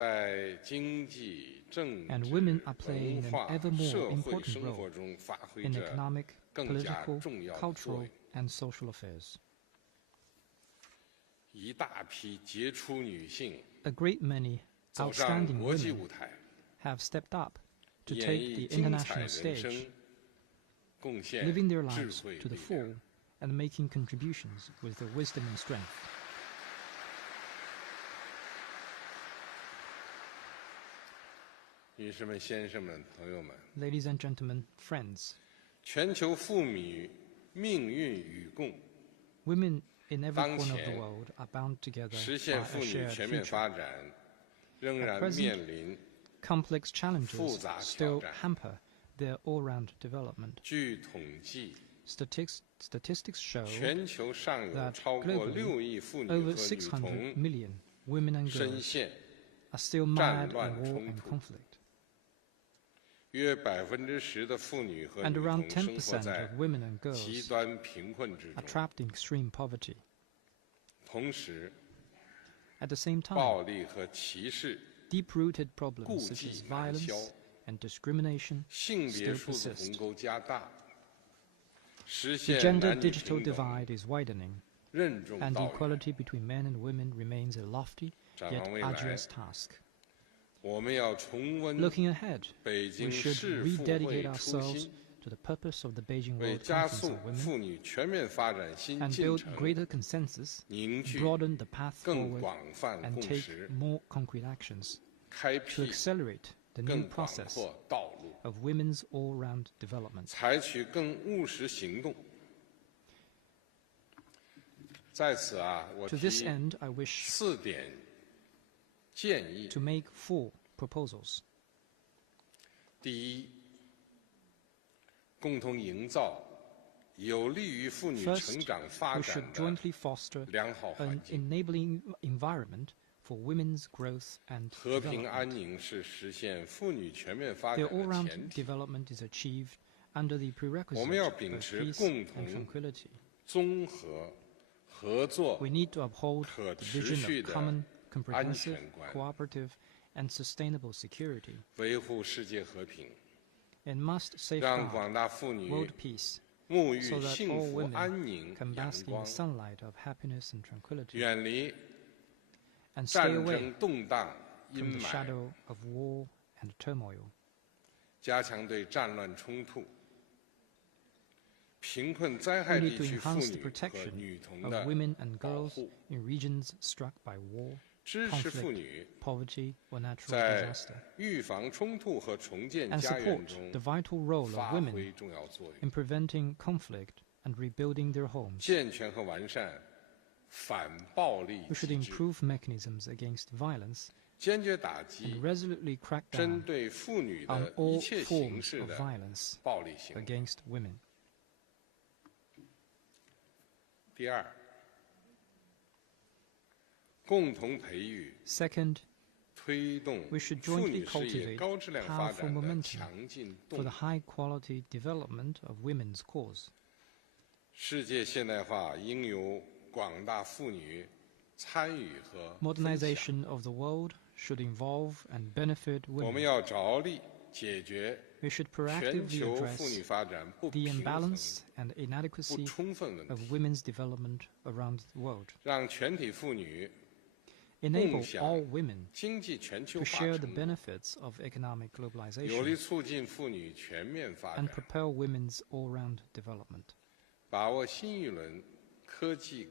And women are playing an ever more important role in economic, political, cultural, and social affairs. A great many outstanding women have stepped up to take the international stage, living their lives to the full and making contributions with their wisdom and strength. Ladies and gentlemen, friends, women in every corner of the world are bound together by a shared future. At present, complex challenges still hamper their all-round development. Statistics show that globally, over 600 million women and girls are still mired in war and conflict. And around 10% of women and girls are trapped in extreme poverty. At the same time, deep-rooted problems such as violence and discrimination still persist. The gender digital divide is widening, and the equality between men and women remains a lofty yet arduous task. Looking ahead, we should rededicate ourselves to the purpose of the Beijing World Conference on Women and build greater consensus, broaden the path forward, and take more concrete actions to accelerate the new process of women's all-round development. To this end, I wish to make 4 proposals. First, we should jointly foster an enabling environment for women's growth and development. Their all-round development is achieved under the prerequisite of peace and tranquility. We need to uphold the vision of common, comprehensive, cooperative, and sustainable security, and must safeguard world peace so that all women can bask in the sunlight of happiness and tranquility, and stay away from the shadow of war and turmoil. We need to enhance the protection of women and girls in regions struck by war, conflict, poverty, or natural disaster, and support the vital role of women in preventing conflict and rebuilding their homes. We should improve mechanisms against violence and resolutely crack down on all forms of violence against women. Second, we should jointly cultivate powerful momentum for the high-quality development of women's cause. Modernization of the world should involve and benefit women. We should proactively address the imbalance and inadequacy of women's development around the world. Enable all women to share the benefits of economic globalization and propel women's all-round development.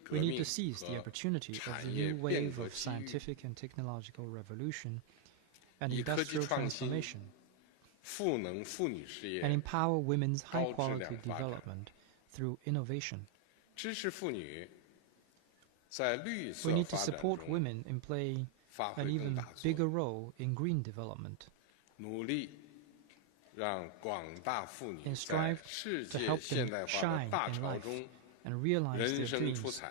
We need to seize the opportunity of the new wave of scientific and technological revolution and industrial transformation, and empower women's high-quality development through innovation. We need to support women in playing an even bigger role in green development, and strive to help them shine in life and realize their dreams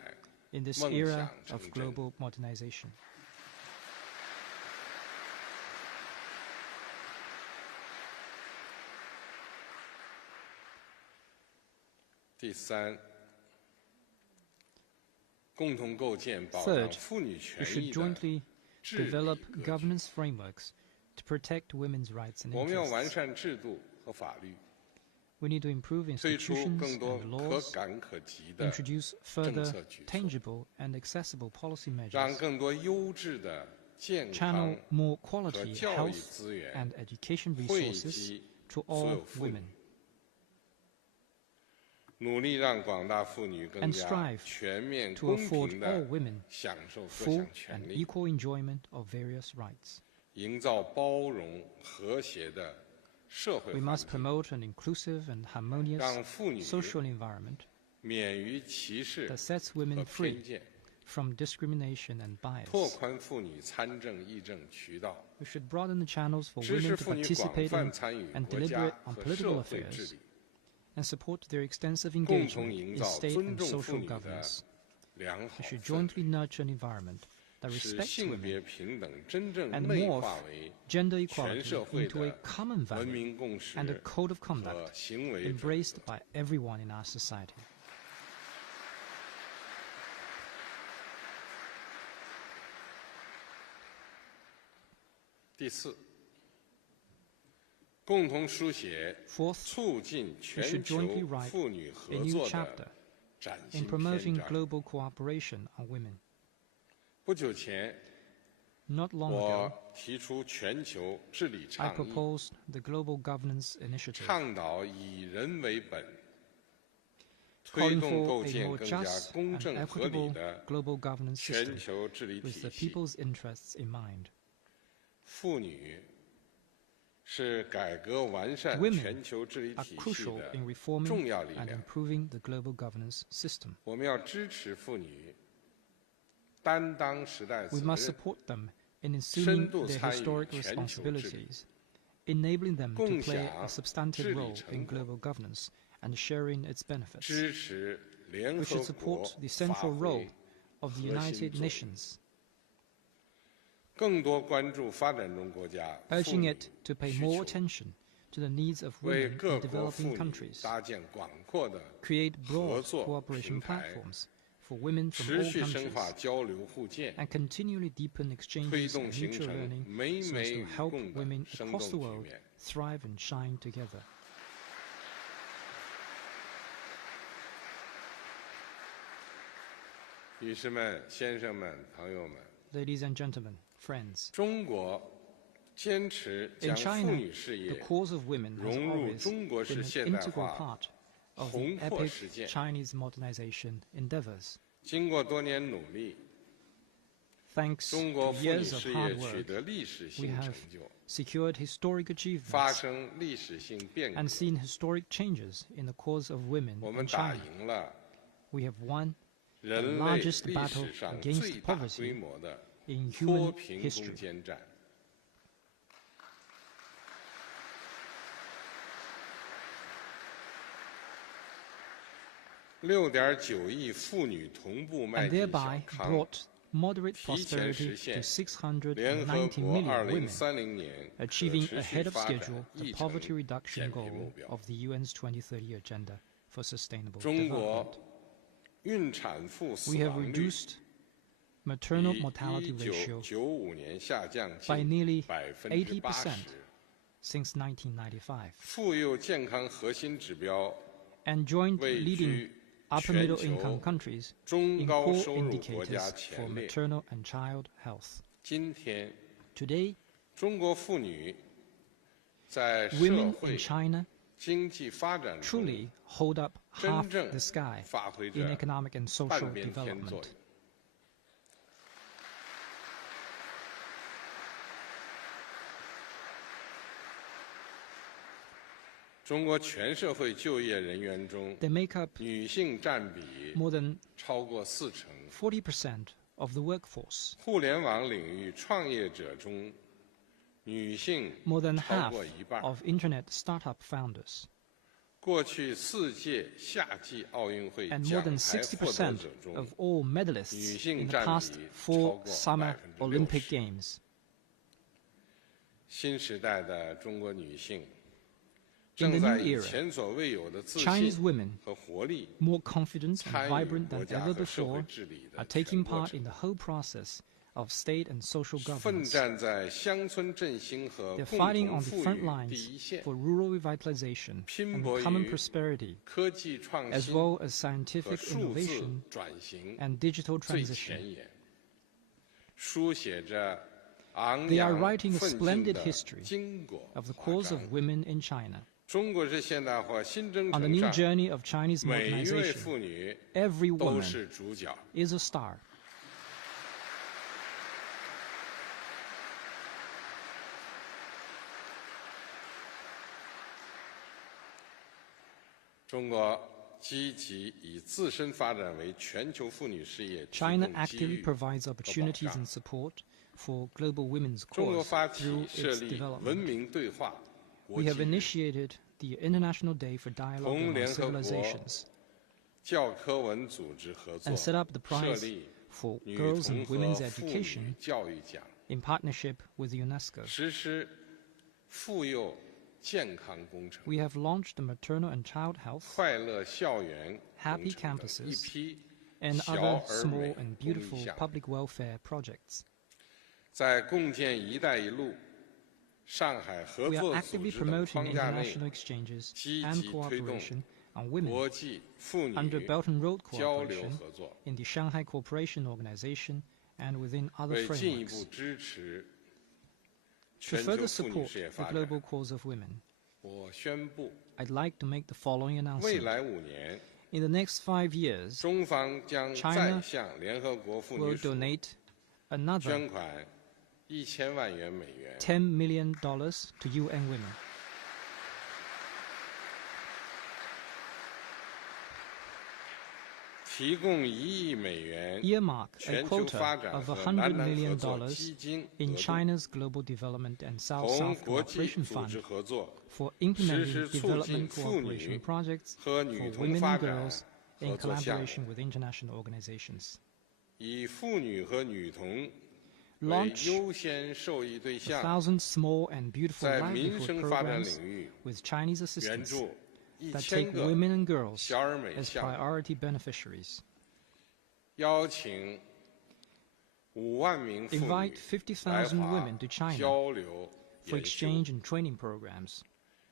in this era of global modernization. Third, we should jointly develop governance frameworks to protect women's rights and 我们要完 interests. 善制度和法律， We need to improve 推出 institutions 更多 and 可 laws, 感可及的 introduce 政 further 策举措， tangible and accessible policy 让 measures, 更多优质的健 channel 康 more 和 quality 教育 health 资源 and education 惠 resources 及 to 所 all 有妇女， women, 努力让广大妇女更 and 加 strive 全面 to 公 afford 平 all 地 women 享受各 full 项权 and 利， equal enjoyment of various rights. 营造包容和谐的社会 We 环 must 境， promote an inclusive and harmonious 让妇女 social environment 免于歧视 that sets 和 women 偏 free 见， from discrimination and 拓 bias. 宽妇女参政议政渠道， We should broaden the channels for 支持 women to 妇女广 participate 泛 in 参与 and 国家 deliberate on 和 political 社会治 affairs, 理， and support their extensive 共同 engagement 营 in 造 state 尊 and 重妇 social 女的 governance. 良好 We should 氛围， jointly nurture an environment that 使 respects 性 women 别平等真正 and 内 morph 化为 gender 全 equality 社会 into a 的 common 文 value 明共识 and a code of 和 conduct 行为准 embraced 则。 by everyone in our society. 第四，共同书写 Fourth, 促进 we 全 should 球 jointly write 妇女 a 合 new 作 chapter 的崭 in 新篇 promoting 章。 global cooperation on women. 不久前， Not long 我 ago, 提出全球治理 I 倡议， proposed the Global Governance Initiative, 倡导以人为本，推 calling 动 for 构 a 建 more 更加 just 公 and 正合理 equitable 的 global governance 全 system 球治理 with 体 the 系。 people's interests in mind. 妇女是改革完善 Women 全球治理 are 体系 crucial 的 in reforming 重要力 and 量。 improving the global governance system. 我们要支持妇女担当时代责 We must 任， support them in 深 assuming 度 their 参与 historic 全球治理， responsibilities, enabling them to 共 play 享 a substantive 治理 role 成 in 果， global governance and sharing its benefits. 支持联 We 合 should 国 support the 发 central role 挥 of the 核心 United 作用， Nations, 更多关注发展中国家妇 urging 女 it to pay 需 more 求， attention to the needs of 为 women 各 in 国妇 developing 女 countries, 搭建广阔的 create 合 broad 作 cooperation 平台， platforms for women from 持 all 续深 countries, 化交流互鉴， and continually deepen 推 exchanges 动 and 形 mutual 成 learning 美 so 美 as 与 to help 共的 women 生 across 动 the 局 world 面。 thrive and shine together. 女士们、先生们、朋友们， Ladies and gentlemen, friends, 中国坚持 in 将妇 China, 女事 the 业 cause of women has 融入 always 中国式 been 现 an 代 integral 化 part of the 红破 epic 实践。 Chinese modernization endeavors. 经过多年努力， Thanks 中 to 国妇女 years of 事 hard 业取 work, 得历史 we 性 have 成就， secured historic 发 achievements 生历史性变革 and。seen historic changes in the cause of women 我 in 们打 China. 赢了 We have won 人类 largest 历 battle 史上 against 最大 poverty 规模的 in 脱 human 贫攻 history. 坚战。6.9亿妇女同步迈 And 进小 thereby 康， brought moderate 提前 prosperity 实 to 现联合690国 million women, 2030年可 achieving 持续 ahead of 发展 schedule 议 the 程 poverty reduction 建立 goal 目标。 of the UN's 2030 Agenda for Sustainable 中国 Development. 孕产妇死 We have 亡率 reduced maternal 比 mortality ratio 1995年下降 by 近 nearly 80%。 80% since 1995, 妇幼健康核心指标 and joined 位 leading 居 upper 全 middle 球 income countries 中 in 高 core 收入国家 indicators for 前列。 maternal and child health. 今天， Today, 中国妇女在社 women 会 in China 经济发展中 truly hold up half 真正 the sky 发挥 in 着 economic and social 半边天作 development. 用。中国全社会就业人员中， They make up 女性占比 more than 超过40%。 40% of the workforce. 互联网领域创业者中，女性 More than 超 half 过一半。 of internet startup founders. 过去4届夏季奥运会 And more 奖 than 牌获得 60% 者中 of，all medalists 女性 in the 占 past 比 4超过 Summer 60%。 Olympic Games. 新时代的中国女性 In 正 the 在 new 以 era, 前所未有的自 Chinese 信 women, 和活力 more confident and 参与 vibrant 国 than 家 ever 和社会 before, 治理的 are 全 taking 过 part 程 in the whole process of state and social 奋 governance. 战在乡村振兴和 They're 共 fighting 同 on the 富 front 裕 lines 第一线， for rural revitalization 拼 and 搏 common 于 prosperity, 科技创 as 新 well as 和 scientific 数字 innovation 转型 and digital 最 transition. 前沿，书写着昂 They are 扬 writing a 奋进 splendid 的 history 经过 of the 华 cause 章 of。women in China. 中国式现代化新征 On the 程 new 上， journey of Chinese 每一位 modernization, 妇女 every 都 woman 是主角。 is a star. 中国积极以自身发展为全球妇女事业提 China 供机 actively 遇。 provides opportunities and support for global women's 中国 cause 发起 through 设 its 立文 development. 明对话国 We 际 have 日， initiated the International Day for Dialogue 同 among 联合国 Civilizations 教科文组织合作， and set up the 设 prize 立 for 女 girls 童 and 和 women's 妇女 education 教育奖， in partnership with UNESCO. 实施妇幼健康工程、 We have launched the maternal and child health 快乐校园 Happy 工程等 campuses 一批 and 小 other 而美 small and 公益 beautiful 项目。 public welfare projects. 在共建“一带一路”上海合 We are 作组 actively 织等 promoting 框架内 international exchanges 积 and 极推动 cooperation on women 国际妇女 under Belt and Road 交流 cooperation 合作， in the Shanghai Cooperation Organization and within other 为进一步 frameworks. 支持 To 全球 further 妇女 support 事业 the 发展， global cause of women, 我宣布， I'd like to make the following 未 announcement. 来5年， In the next 5 years, 中方将 China 再向联合国妇 we'll 女署 donate another 捐款1000万元美元， $10 million to UN women. 提供1亿美元 Earmark a 全球发 quota 展 of 和$100南南合 million 作基金 in 额度， China's Global Development and 同 South-South 国际 Cooperation 组 Fund 织合作， for 实 implementing 施促进 development 妇女 cooperation projects 和 for 女童 women 发 and 展 girls in 合作项目， collaboration with international organizations. 以妇女和女童为 Launch 优先受益对象， 1,000 small and beautiful 在民 livelihood 生发展 programs 领域 with Chinese 援 assistance 助 that 1000 take 个 women and girls 小而美 as 项目， priority beneficiaries. 邀请5万名妇 Invite 女来 50,000华 women to China 交流 for 研修， exchange and training programs,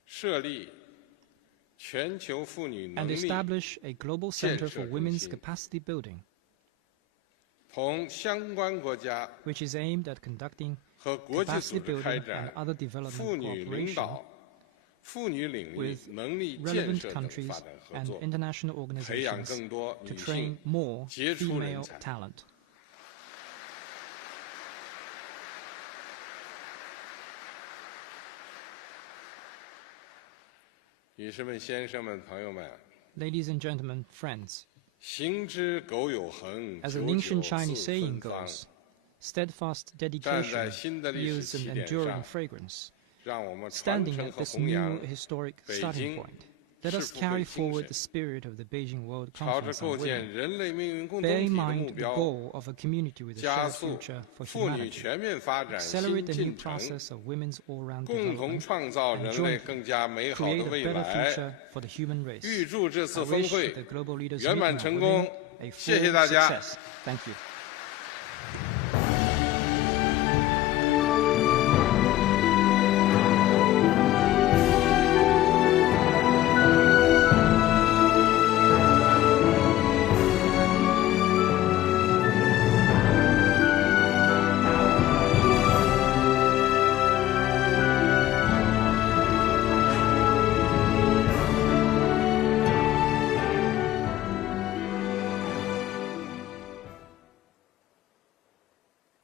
设立全球妇女能 and 力 establish a global 建 center 设 for 中 women's 心， capacity building, 同相关国家 which is aimed at conducting 和国际 capacity 组织开 building 展 and other development 妇女领 cooperation 导、妇女领域 with 能力建 relevant 设等 countries 发展合 and 作， international 培养 organizations 更多 to 女 train 性 more 杰出人 female 才。 talent. 女士们、先生们、朋友们， Ladies and gentlemen, friends, 行之苟有恒， as 久 an 久 ancient 似 Chinese saying 芬芳。 goes, steadfast 站 dedication 在新的历史 yields 起 an 点 enduring 上， fragrance. 让我们传 Standing 承 at 和 this 弘扬 new historic 北 starting 京 point, let 世 us 福会 carry 精 forward 神 the，spirit of the Beijing World 朝着 Conference 构 on 建 Women, 人类命运共同 bear 体 in 的目 mind the 标， goal of a community with a 加 shared 速 future for 妇女 humanity, 全面发展 accelerate 新 the new 进程， process of women's all-round 共同 development, 创造 and 人类 jointly 更加美好的 create a 未 better 来。 future for the human race. 预祝这 I 次峰 wish 会 the global leaders 圆满 meeting 成 on 功 women a 谢谢 full 大家。 success. Thank you.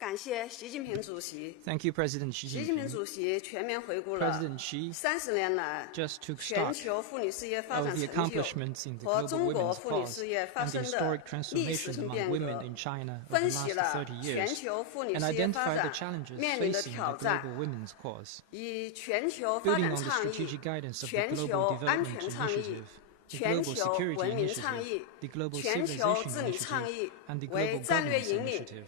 Thank you, 习近平主席。 Thank you, President Xi 习近平 Jinping. 主席全面回顾了 President Xi 30年来 just took 全 stock 球妇女事业发 of 展 the 成就 accomplishments in the 和 global 中国 women's 妇女 cause 事业发 and the 生的 historic 历史 transformation 性 among 变 women 革， in China over 分 the 析 last 了 30全 years 球妇女 and 事业发 identified the 展 challenges 面临的 facing 挑 the 战， global women's cause. 以全球发 Building 展 on the 倡议、 strategic guidance of the 全 global 球安 development 全倡议、 initiative, the 全 global 球 security 文明倡议 initiative, the global 全球 civilization 治理倡 initiative, 议 and the 为 global 战略 governance 引领， initiative.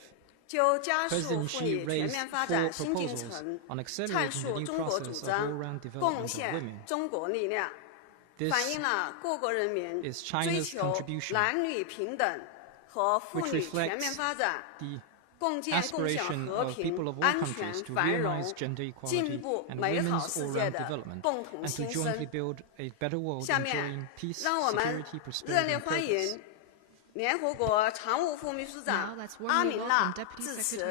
就加速 President 妇 Xi 女全 raised 面发 4展新进 proposals 程， on 阐 accelerating the 述 new 中国主 process of 张， all-round development 贡 of 献 women. 中国力量， This 反映了各国人民 is 追 China's 求 contribution, 男女平等和妇 which 女全面 reflects 发展 the aspiration of people of all countries to realize gender equality and women's all-round development, and to jointly build a better world enjoying peace, security, prosperity, and progress. 联合国常务副秘书长阿米娜致辞。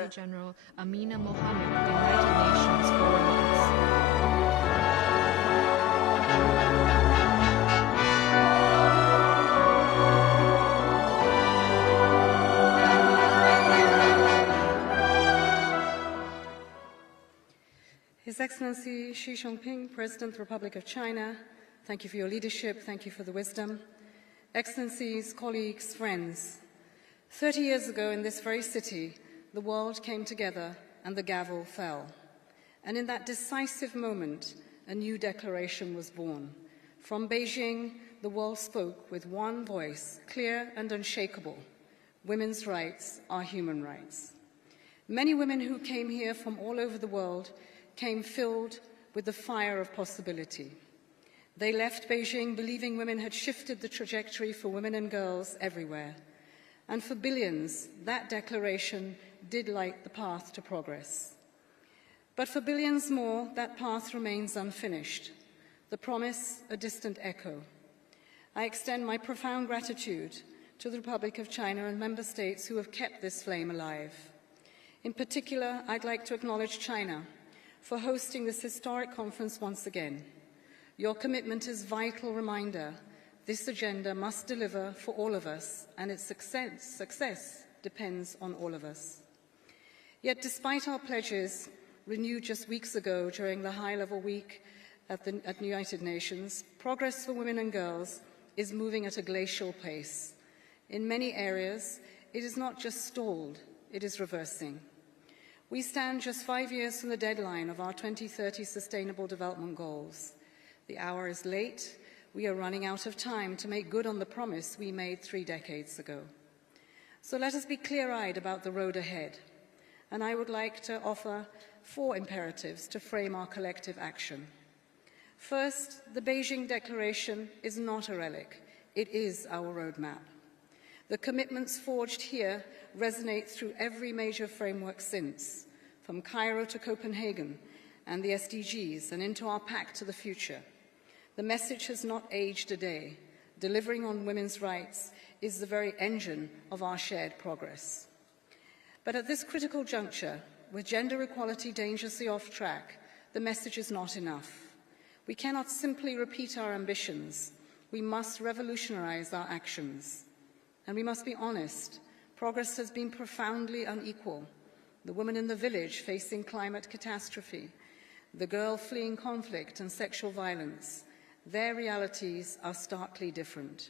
His Excellency Xi Jinping, President of the Republic of China, thank you for your leadership, thank you for the wisdom. Excellencies, colleagues, friends, 30 years ago in this very city, the world came together and the gavel fell. And in that decisive moment, a new declaration was born. From Beijing, the world spoke with one voice, clear and unshakable. Women's rights are human rights. Many women who came here from all over the world came filled with the fire of possibility. They left Beijing believing women had shifted the trajectory for women and girls everywhere. And for billions, that declaration did light the path to progress. But for billions more, that path remains unfinished. The promise, a distant echo. I extend my profound gratitude to the Republic of China and member states who have kept this flame alive. In particular, I'd like to acknowledge China for hosting this historic conference once again. Your commitment is a vital reminder this agenda must deliver for all of us, and its success depends on all of us. Yet despite our pledges, renewed just weeks ago during the high-level week at the United Nations, progress for women and girls is moving at a glacial pace. In many areas, it is not just stalled, it is reversing. We stand just 5 years from the deadline of our 2030 Sustainable Development Goals. The hour is late. We are running out of time to make good on the promise we made 3 decades ago. So let us be clear-eyed about the road ahead. And I would like to offer 4 imperatives to frame our collective action. First, the Beijing Declaration is not a relic. It is our roadmap. The commitments forged here resonate through every major framework since, from Cairo to Copenhagen and the SDGs and into our pact to the future. The message has not aged a day. Delivering on women's rights is the very engine of our shared progress. But at this critical juncture, with gender equality dangerously off track, the message is not enough. We cannot simply repeat our ambitions. We must revolutionize our actions. And we must be honest, progress has been profoundly unequal. The woman in the village facing climate catastrophe, the girl fleeing conflict and sexual violence, their realities are starkly different.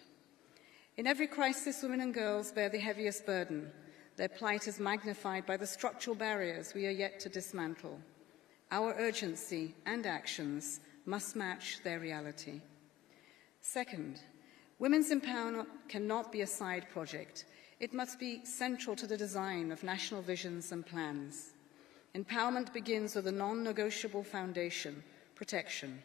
In every crisis, women and girls bear the heaviest burden. Their plight is magnified by the structural barriers we are yet to dismantle. Our urgency and actions must match their reality. Second, women's empowerment cannot be a side project. It must be central to the design of national visions and plans. Empowerment begins with a non-negotiable foundation, protection.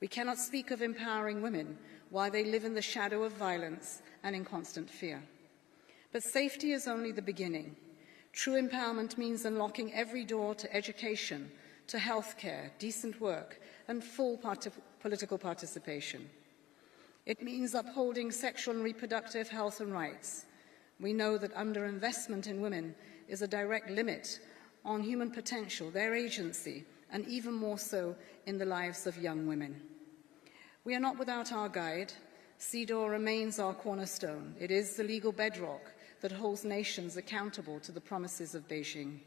We cannot speak of empowering women while they live in the shadow of violence and in constant fear. But safety is only the beginning. True empowerment means unlocking every door to education, to healthcare, decent work, and full political participation. It means upholding sexual and reproductive health and rights. We know that underinvestment in women is a direct limit on human potential, their agency, and even more so in the lives of young women. We are not without our guide. CEDAW remains our cornerstone. It is the legal bedrock that holds nations accountable to the promises of Beijing.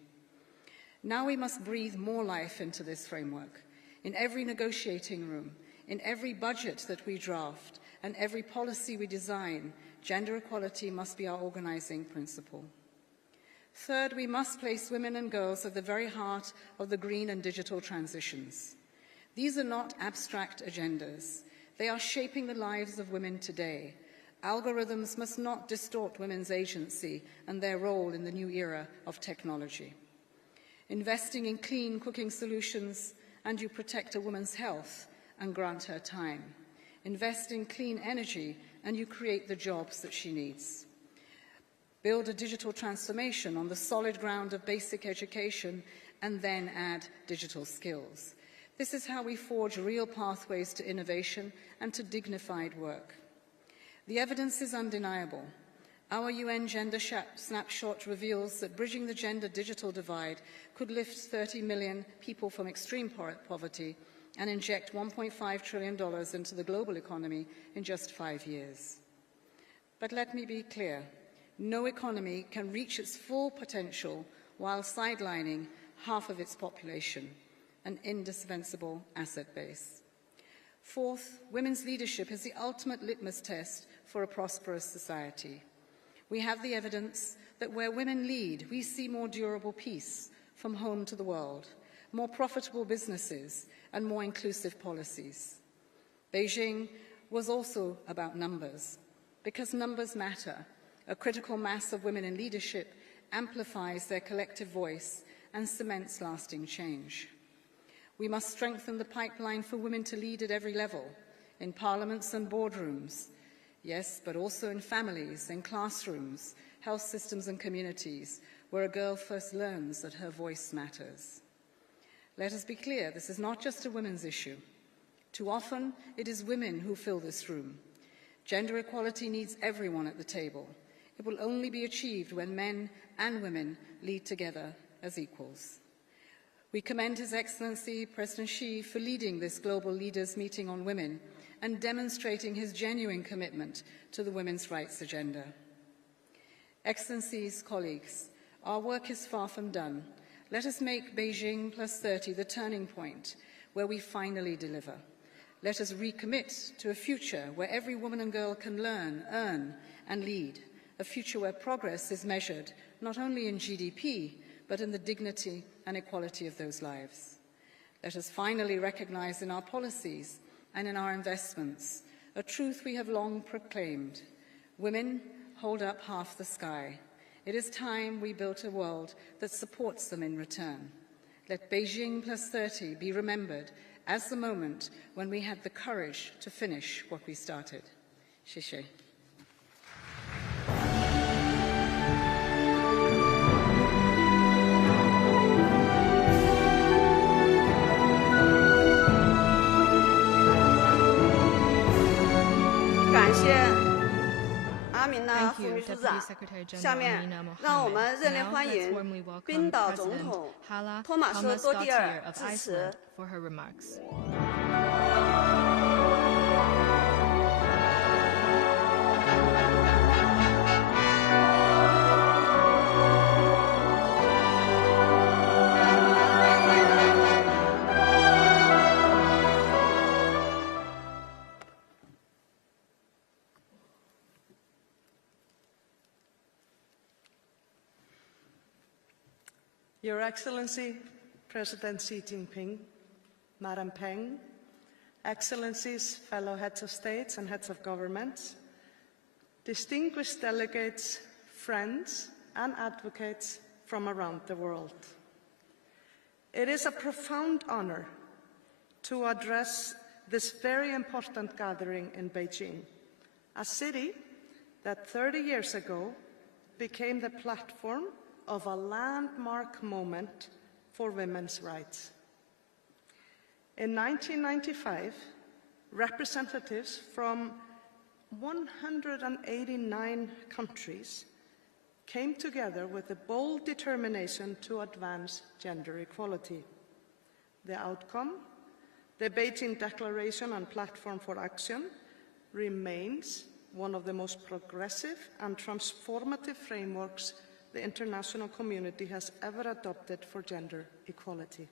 Now we must breathe more life into this framework. In every negotiating room, in every budget that we draft, and every policy we design, gender equality must be our organizing principle. Third, we must place women and girls at the very heart of the green and digital transitions. These are not abstract agendas. They are shaping the lives of women today. Algorithms must not distort women's agency and their role in the new era of technology. Investing in clean cooking solutions, and you protect a woman's health and grant her time. Invest in clean energy, and you create the jobs that she needs. build a digital transformation on the solid ground of basic education, and then add digital skills. This is how we forge real pathways to innovation and to dignified work. The evidence is undeniable. Our UN Gender Snapshot reveals that bridging the gender-digital divide could lift 30 million people from extreme poverty and inject $1.5 trillion into the global economy in just 5 years. But let me be clear, no economy can reach its full potential while sidelining half of its population, an indispensable asset base. Fourth, women's leadership is the ultimate litmus test for a prosperous society. We have the evidence that where women lead, we see more durable peace from home to the world, more profitable businesses, and more inclusive policies. Beijing was also about numbers, because numbers matter. A critical mass of women in leadership amplifies their collective voice and cements lasting change. We must strengthen the pipeline for women to lead at every level, in parliaments and boardrooms, yes, but also in families, in classrooms, health systems and communities, where a girl first learns that her voice matters. Let us be clear, this is not just a women's issue. Too often, it is women who fill this room. Gender equality needs everyone at the table. It will only be achieved when men and women lead together as equals. We commend His Excellency President Xi for leading this global leaders meeting on women and demonstrating his genuine commitment to the women's rights agenda. Excellencies, colleagues, our work is far from done. Let us make Beijing +30 the turning point where we finally deliver. Let us recommit to a future where every woman and girl can learn, earn, and lead, a future where progress is measured not only in GDP, but in the dignity and equality of those lives. Let us finally recognize in our policies and in our investments a truth we have long proclaimed. Women hold up half the sky. It is time we built a world that supports them in return. Let Beijing +30 be remembered as the moment when we had the courage to finish what we started. 谢谢。感谢阿米娜副秘书长。下面让我们热烈欢迎冰岛总统托马斯多蒂尔致辞。Your Excellency, President Xi Jinping, Madam Peng, Excellencies, fellow heads of states and heads of governments, distinguished delegates, friends, and advocates from around the world. It is a profound honor to address this very important gathering in Beijing, a city that 30 years ago became the platform of a landmark moment for women's rights. In 1995, representatives from 189 countries came together with a bold determination to advance gender equality. The outcome, the Beijing Declaration and Platform for Action, remains one of the most progressive and transformative frameworks the international community has ever adopted for gender equality.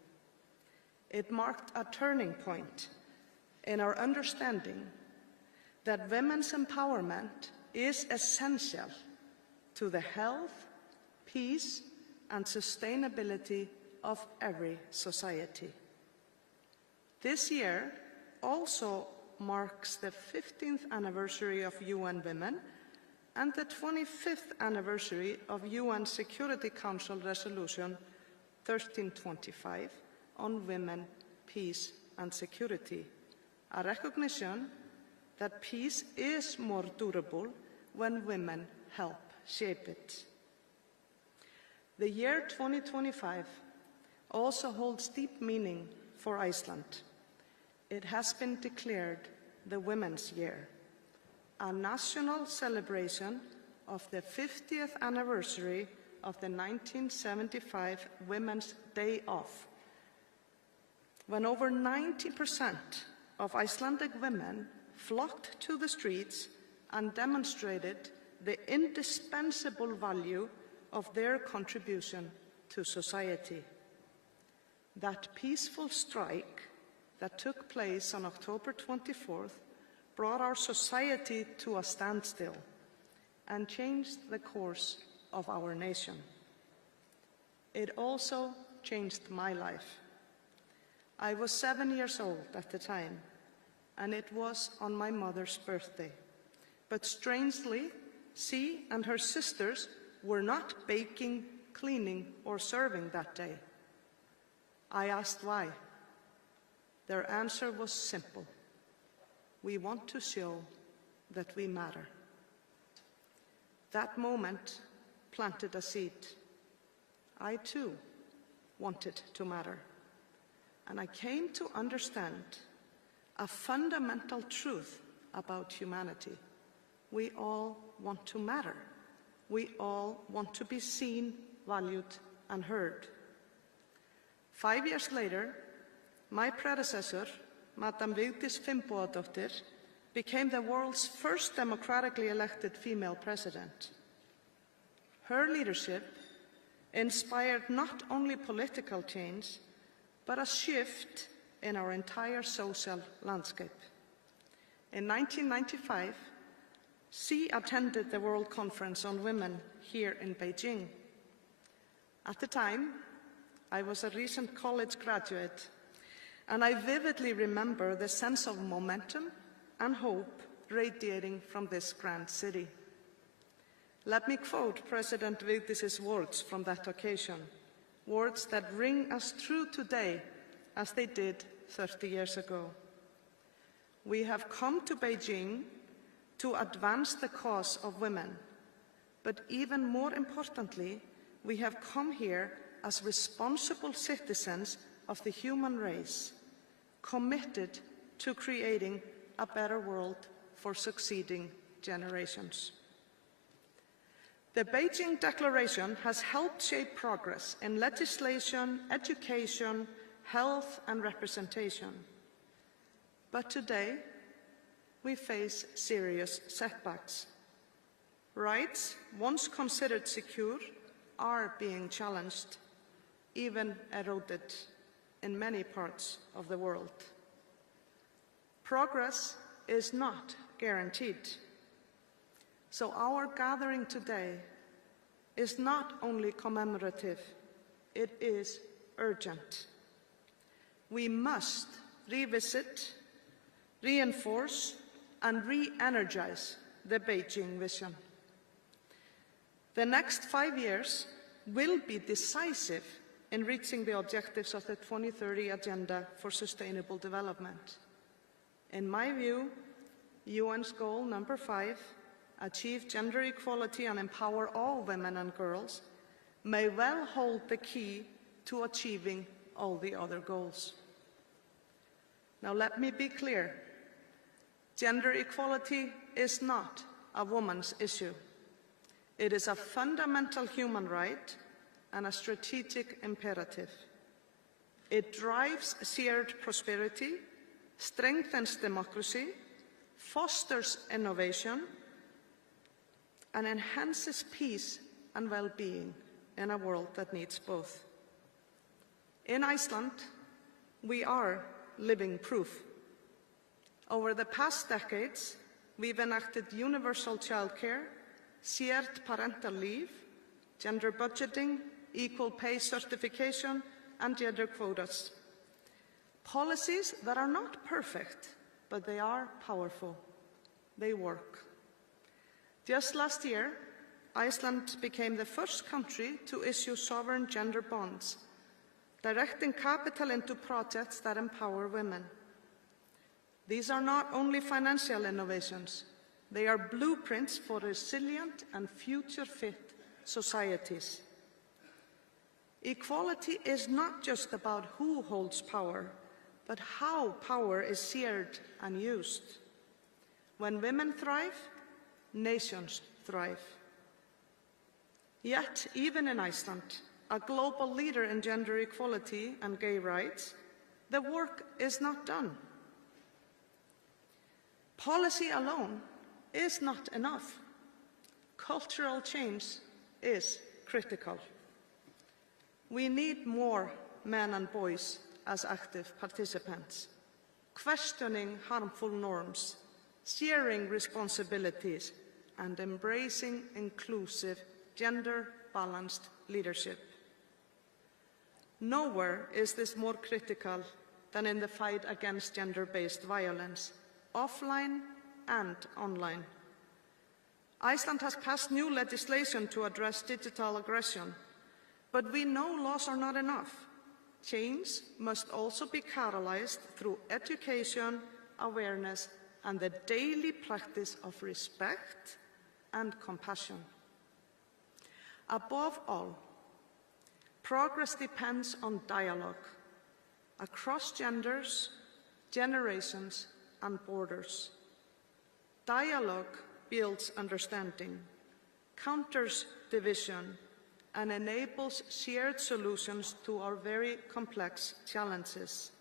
It marked a turning point in our understanding that women's empowerment is essential to the health, peace, and sustainability of every society. This year also marks the 15th anniversary of UN Women and the 25th anniversary of UN Security Council Resolution 1325 on women, peace, and security, a recognition that peace is more durable when women help shape it. The year 2025 also holds deep meaning for Iceland. It has been declared the Women's Year, a national celebration of the 50th anniversary of the 1975 Women's Day Off, when over 90% of Icelandic women flocked to the streets and demonstrated the indispensable value of their contribution to society. That peaceful strike that took place on October 24th brought our society to a standstill and changed the course of our nation. It also changed my life. I was 7 years old at the time, and it was on my mother's birthday. But strangely, she and her sisters were not baking, cleaning, or serving that day. I asked why. Their answer was simple. We want to show that we matter. That moment planted a seed. I too wanted to matter. And I came to understand a fundamental truth about humanity. We all want to matter. We all want to be seen, valued, and heard. 5 years later, my predecessor, Madam Vigdís Finnbogadóttir, became the world's first democratically elected female president. Her leadership inspired not only political change, but a shift in our entire social landscape. In 1995, she attended the World Conference on Women here in Beijing. At the time, I was a recent college graduate, and I vividly remember the sense of momentum and hope radiating from this grand city. Let me quote President Vigdís's words from that occasion, words that ring as true today as they did 30 years ago. We have come to Beijing to advance the cause of women, but even more importantly, we have come here as responsible citizens of the human race, committed to creating a better world for succeeding generations. The Beijing Declaration has helped shape progress in legislation, education, health, and representation. But today, we face serious setbacks. Rights, once considered secure, are being challenged, even eroded in many parts of the world. Progress is not guaranteed. So our gathering today is not only commemorative, it is urgent. We must revisit, reinforce, and re-energize the Beijing vision. The next 5 years will be decisive in reaching the objectives of the 2030 Agenda for Sustainable Development. In my view, UN's goal number 5, achieve gender equality and empower all women and girls, may well hold the key to achieving all the other goals. Now let me be clear. Gender equality is not a woman's issue. It is a fundamental human right and a strategic imperative. It drives shared prosperity, strengthens democracy, fosters innovation, and enhances peace and well-being in a world that needs both. In Iceland, we are living proof. Over the past decades, we've enacted universal childcare, shared parental leave, gender budgeting, equal pay certification, and gender quotas. Policies that are not perfect, but they are powerful. They work. Just last year, Iceland became the first country to issue sovereign gender bonds, directing capital into projects that empower women. These are not only financial innovations, They are blueprints for resilient and future-fit societies. Equality is not just about who holds power, but how power is shared and used. When women thrive, nations thrive. Yet, even in Iceland, a global leader in gender equality and gay rights, the work is not done. Policy alone is not enough. Cultural change is critical. We need more men and boys as active participants, questioning harmful norms, sharing responsibilities, and embracing inclusive, gender-balanced leadership. Nowhere is this more critical than in the fight against gender-based violence, offline and online. Iceland has passed new legislation to address digital aggression, but we know laws are not enough. Change must also be catalyzed through education, awareness, and the daily practice of respect and compassion. Above all, progress depends on dialogue across genders, generations, and borders. Dialogue builds understanding, counters division, and enables shared solutions to our very complex challenges.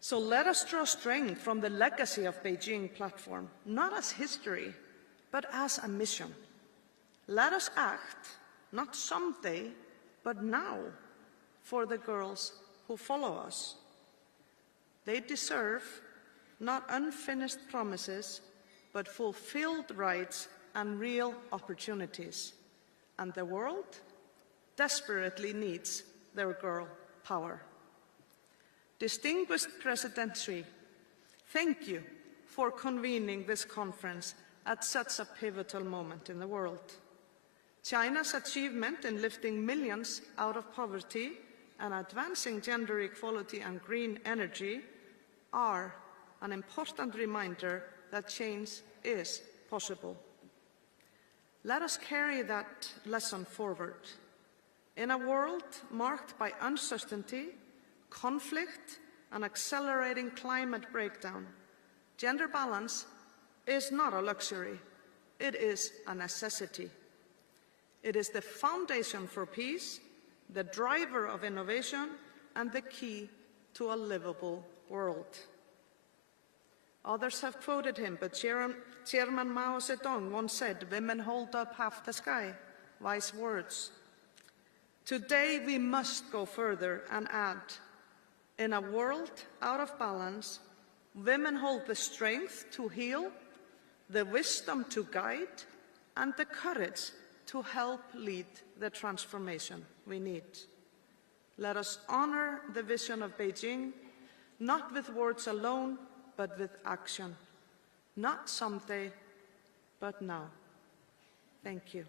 So let us draw strength from the legacy of Beijing platform, not as history, but as a mission. Let us act, not someday, but now, for the girls who follow us. They deserve not unfinished promises, but fulfilled rights and real opportunities. And the world desperately needs their girl power. Distinguished President Xi, thank you for convening this conference at such a pivotal moment in the world. China's achievement in lifting millions out of poverty and advancing gender equality and green energy are an important reminder that change is possible. Let us carry that lesson forward. In a world marked by uncertainty, conflict, and accelerating climate breakdown, gender balance is not a luxury, it is a necessity. It is the foundation for peace, the driver of innovation, and the key to a livable world. Others have quoted him, but Chairman Mao Zedong once said, "Women hold up half the sky." Wise words. Today we must go further and add, in a world out of balance, women hold the strength to heal, the wisdom to guide, and the courage to help lead the transformation we need. Let us honor the vision of Beijing, not with words alone, but with action. Not someday, but now. Thank you.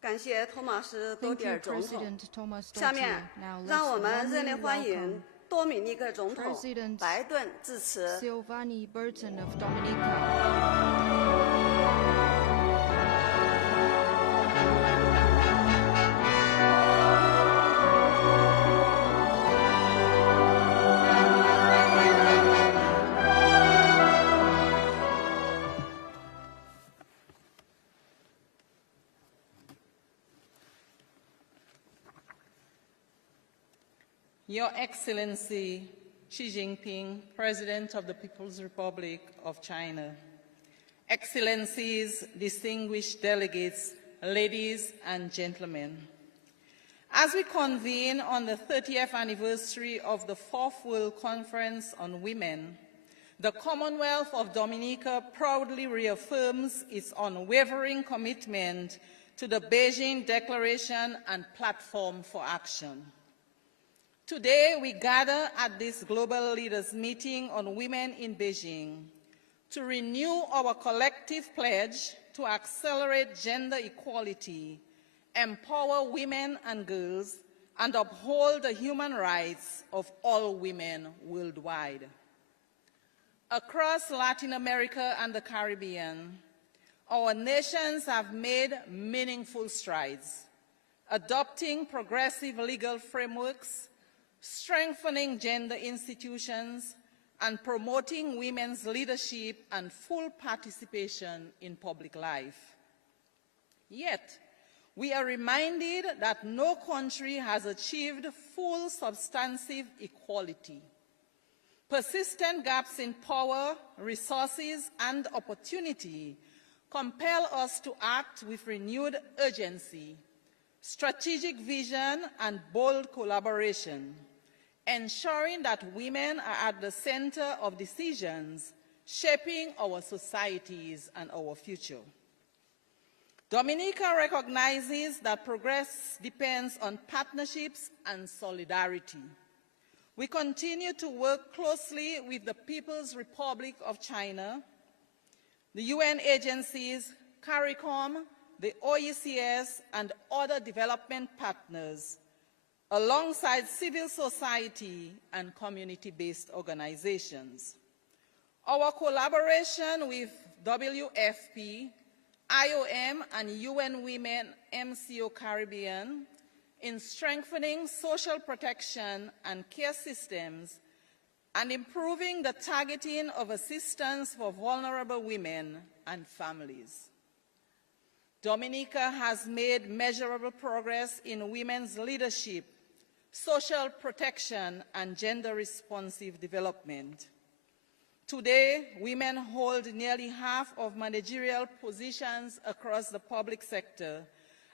感谢托马斯·多蒂尔总统。下面，让我们热烈欢迎多米尼克总统白顿致辞。Your Excellency Xi Jinping, President of the People's Republic of China, Excellencies, distinguished delegates, ladies and gentlemen, as we convene on the 30th anniversary of the Fourth World Conference on Women, the Commonwealth of Dominica proudly reaffirms its unwavering commitment to the Beijing Declaration and Platform for Action. Today, we gather at this Global Leaders Meeting on Women in Beijing to renew our collective pledge to accelerate gender equality, empower women and girls, and uphold the human rights of all women worldwide. Across Latin America and the Caribbean, our nations have made meaningful strides, adopting progressive legal frameworks, strengthening gender institutions, and promoting women's leadership and full participation in public life. Yet, we are reminded that no country has achieved full substantive equality. Persistent gaps in power, resources, and opportunity compel us to act with renewed urgency, strategic vision, and bold collaboration, ensuring that women are at the center of decisions shaping our societies and our future. Dominica recognizes that progress depends on partnerships and solidarity. We continue to work closely with the People's Republic of China, the UN agencies, CARICOM, the OECS, and other development partners, alongside civil society and community-based organizations. Our collaboration with WFP, IOM, and UN Women MCO Caribbean in strengthening social protection and care systems and improving the targeting of assistance for vulnerable women and families. Dominica has made measurable progress in women's leadership, social protection, and gender-responsive development. Today, women hold nearly half of managerial positions across the public sector,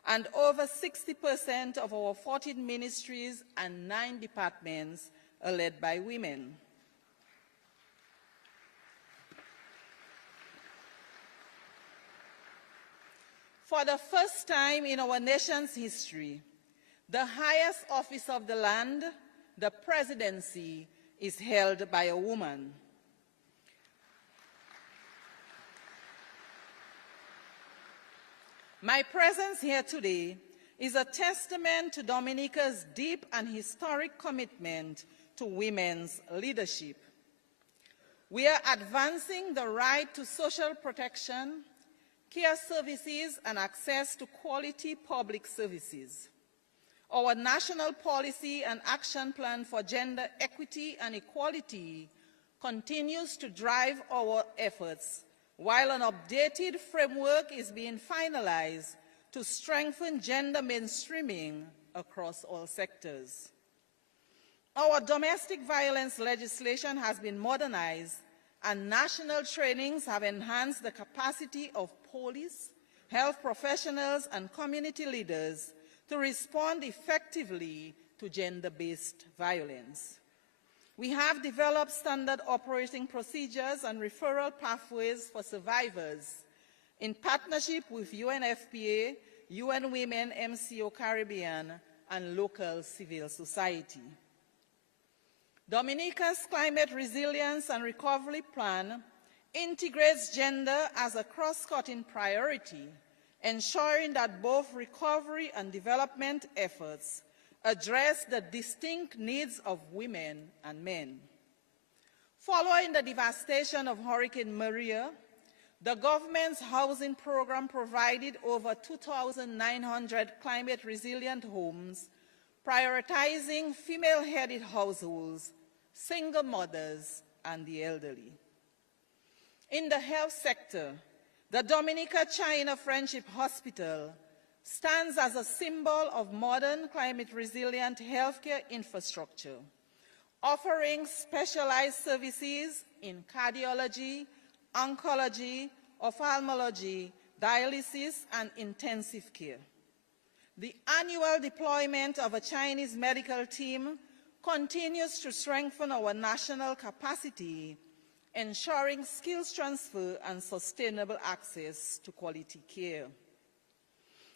and over 60% of our 14 ministries and 9 departments are led by women. For the first time in our nation's history, the highest office of the land, the presidency, is held by a woman. My presence here today is a testament to Dominica's deep and historic commitment to women's leadership. We are advancing the right to social protection, care services, and access to quality public services. Our national policy and action plan for gender equity and equality continues to drive our efforts, while an updated framework is being finalized to strengthen gender mainstreaming across all sectors. Our domestic violence legislation has been modernized, and national trainings have enhanced the capacity of police, health professionals, and community leaders to respond effectively to gender-based violence. We have developed standard operating procedures and referral pathways for survivors in partnership with UNFPA, UN Women MCO Caribbean, and local civil society. Dominica's Climate Resilience and Recovery Plan integrates gender as a cross-cutting priority, ensuring that both recovery and development efforts address the distinct needs of women and men. Following the devastation of Hurricane Maria, the government's housing program provided over 2,900 climate-resilient homes, prioritizing female-headed households, single mothers, and the elderly. In the health sector, the Dominica-China Friendship Hospital stands as a symbol of modern climate-resilient healthcare infrastructure, offering specialized services in cardiology, oncology, ophthalmology, dialysis, and intensive care. The annual deployment of a Chinese medical team continues to strengthen our national capacity, ensuring skills transfer and sustainable access to quality care.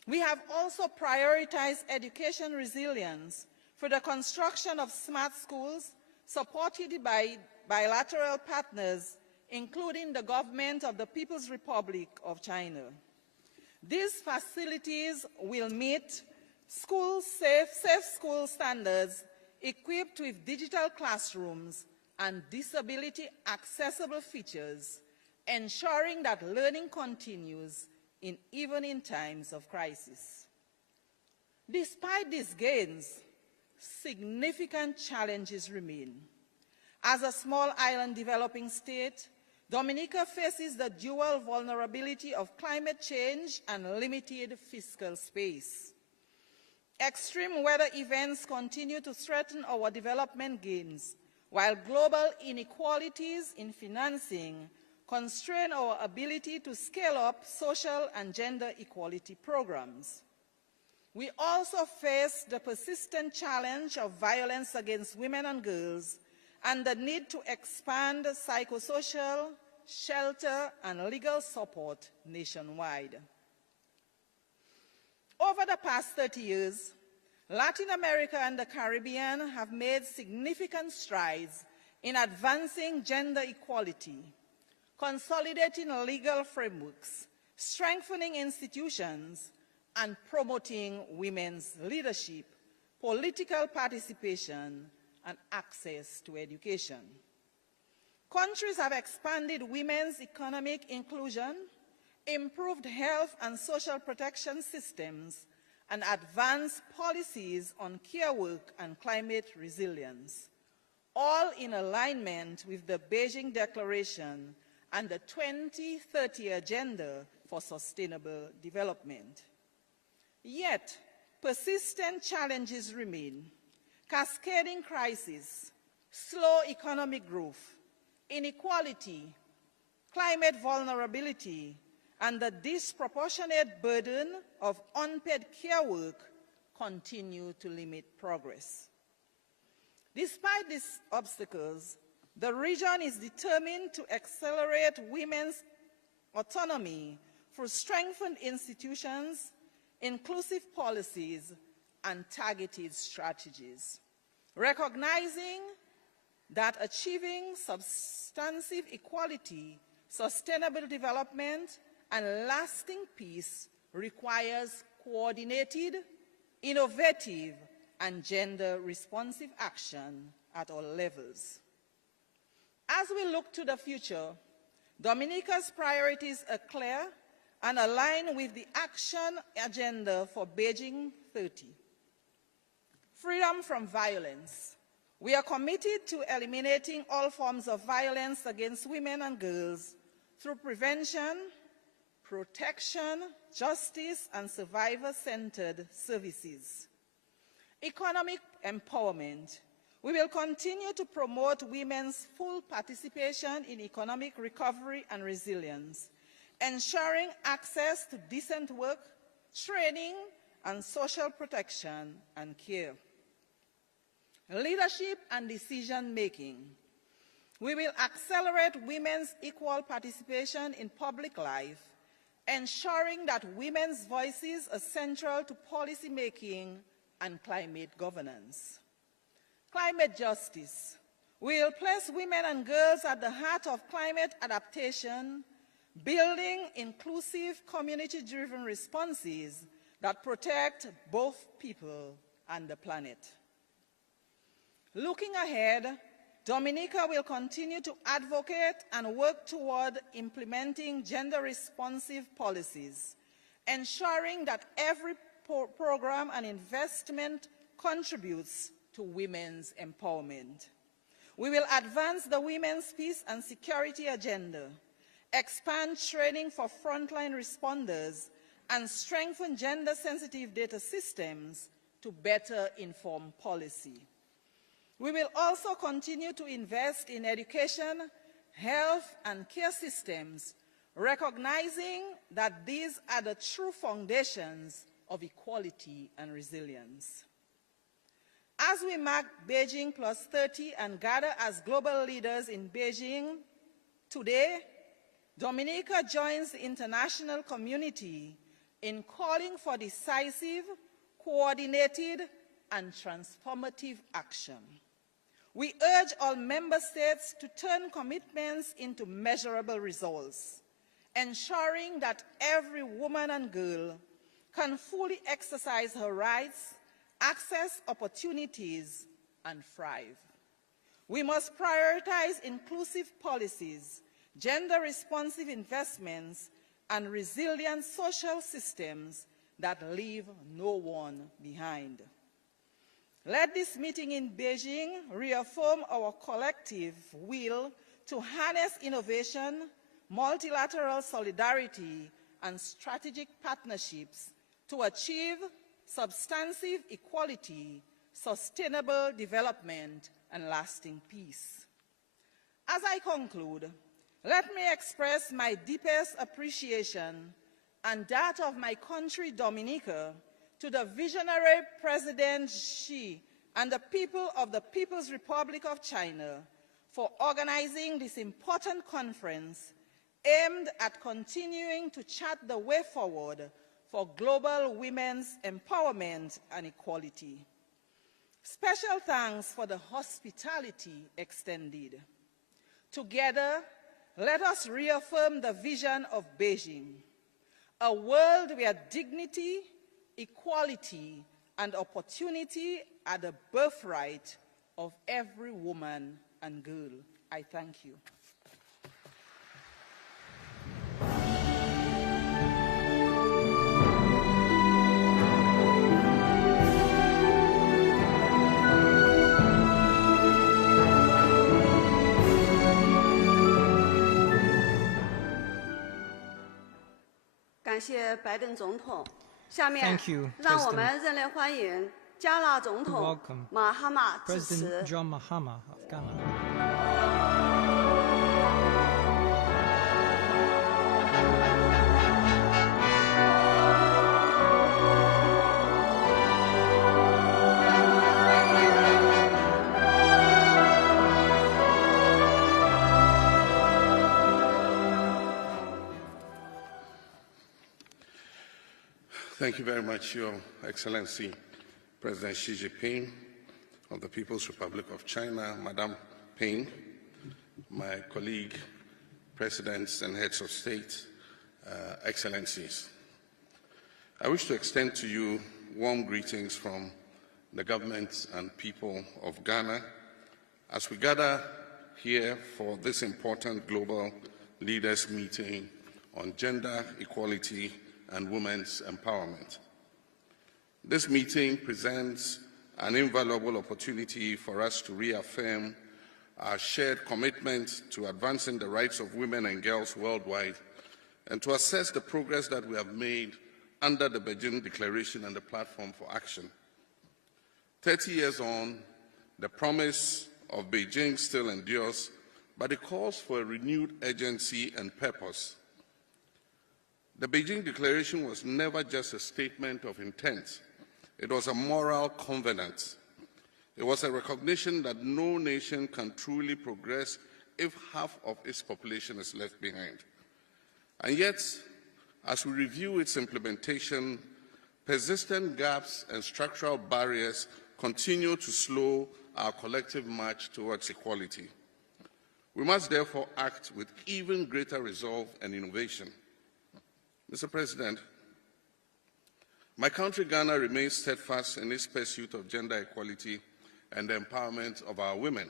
We have also prioritized education resilience for the construction of smart schools supported by bilateral partners, including the government of the People's Republic of China. These facilities will meet safe school standards equipped with digital classrooms and disability-accessible features, ensuring that learning continues even in times of crisis. Despite these gains, significant challenges remain. As a small island developing state, Dominica faces the dual vulnerability of climate change and limited fiscal space. Extreme weather events continue to threaten our development gains, while global inequalities in financing constrain our ability to scale up social and gender equality programs. We also face the persistent challenge of violence against women and girls and the need to expand psychosocial, shelter, and legal support nationwide. Over the past 30 years, Latin America and the Caribbean have made significant strides in advancing gender equality, consolidating legal frameworks, strengthening institutions, and promoting women's leadership, political participation, and access to education. Countries have expanded women's economic inclusion, improved health and social protection systems, and advanced policies on care work and climate resilience, all in alignment with the Beijing Declaration and the 2030 Agenda for Sustainable Development. Yet, persistent challenges remain: cascading crises, slow economic growth, inequality, climate vulnerability, and the disproportionate burden of unpaid care work continue to limit progress. Despite these obstacles, the region is determined to accelerate women's autonomy through strengthened institutions, inclusive policies, and targeted strategies, recognizing that achieving substantive equality, sustainable development, and lasting peace requires coordinated, innovative, and gender-responsive action at all levels. As we look to the future, Dominica's priorities are clear and align with the action agenda for Beijing 30. Freedom from violence. We are committed to eliminating all forms of violence against women and girls through prevention, protection, justice, and survivor-centered services. Economic empowerment. We will continue to promote women's full participation in economic recovery and resilience, ensuring access to decent work, training, and social protection and care. Leadership and decision-making. We will accelerate women's equal participation in public life, ensuring that women's voices are central to policy-making and climate governance. Climate justice. We will place women and girls at the heart of climate adaptation, building inclusive, community-driven responses that protect both people and the planet. Looking ahead, Dominica will continue to advocate and work toward implementing gender-responsive policies, ensuring that every program and investment contributes to women's empowerment. We will advance the women's peace and security agenda, expand training for frontline responders, and strengthen gender-sensitive data systems to better inform policy. We will also continue to invest in education, health, and care systems, recognizing that these are the true foundations of equality and resilience. As we mark Beijing Plus 30 and gather as global leaders in Beijing, today, Dominica joins the international community in calling for decisive, coordinated, and transformative action. We urge all member states to turn commitments into measurable results, ensuring that every woman and girl can fully exercise her rights, access opportunities, and thrive. We must prioritize inclusive policies, gender-responsive investments, and resilient social systems that leave no one behind. Let this meeting in Beijing reaffirm our collective will to harness innovation, multilateral solidarity, and strategic partnerships to achieve substantive equality, sustainable development, and lasting peace. As I conclude, let me express my deepest appreciation and that of my country, Dominica, to the visionary President Xi and the people of the People's Republic of China for organizing this important conference aimed at continuing to chart the way forward for global women's empowerment and equality. Special thanks for the hospitality extended. Together, let us reaffirm the vision of Beijing, a world where dignity, equality, and opportunity are the birthright of every woman and girl. I thank you.感谢拜登总统。下面让我们热烈欢迎加纳总统马哈马致辞。Thank you very much, Your Excellency, President Xi Jinping of the People's Republic of China, Madam Peng, my colleague, presidents and heads of state, excellencies. I wish to extend to you warm greetings from the government and people of Ghana as we gather here for this important global leaders meeting on gender equality and women's empowerment. This meeting presents an invaluable opportunity for us to reaffirm our shared commitment to advancing the rights of women and girls worldwide and to assess the progress that we have made under the Beijing Declaration and the Platform for Action. 30 years on, the promise of Beijing still endures, but it calls for a renewed urgency and purpose. The Beijing Declaration was never just a statement of intent. It was a moral covenant. It was a recognition that no nation can truly progress if half of its population is left behind. And yet, as we review its implementation, persistent gaps and structural barriers continue to slow our collective march towards equality. We must therefore act with even greater resolve and innovation. Mr. President, my country, Ghana, remains steadfast in its pursuit of gender equality and the empowerment of our women.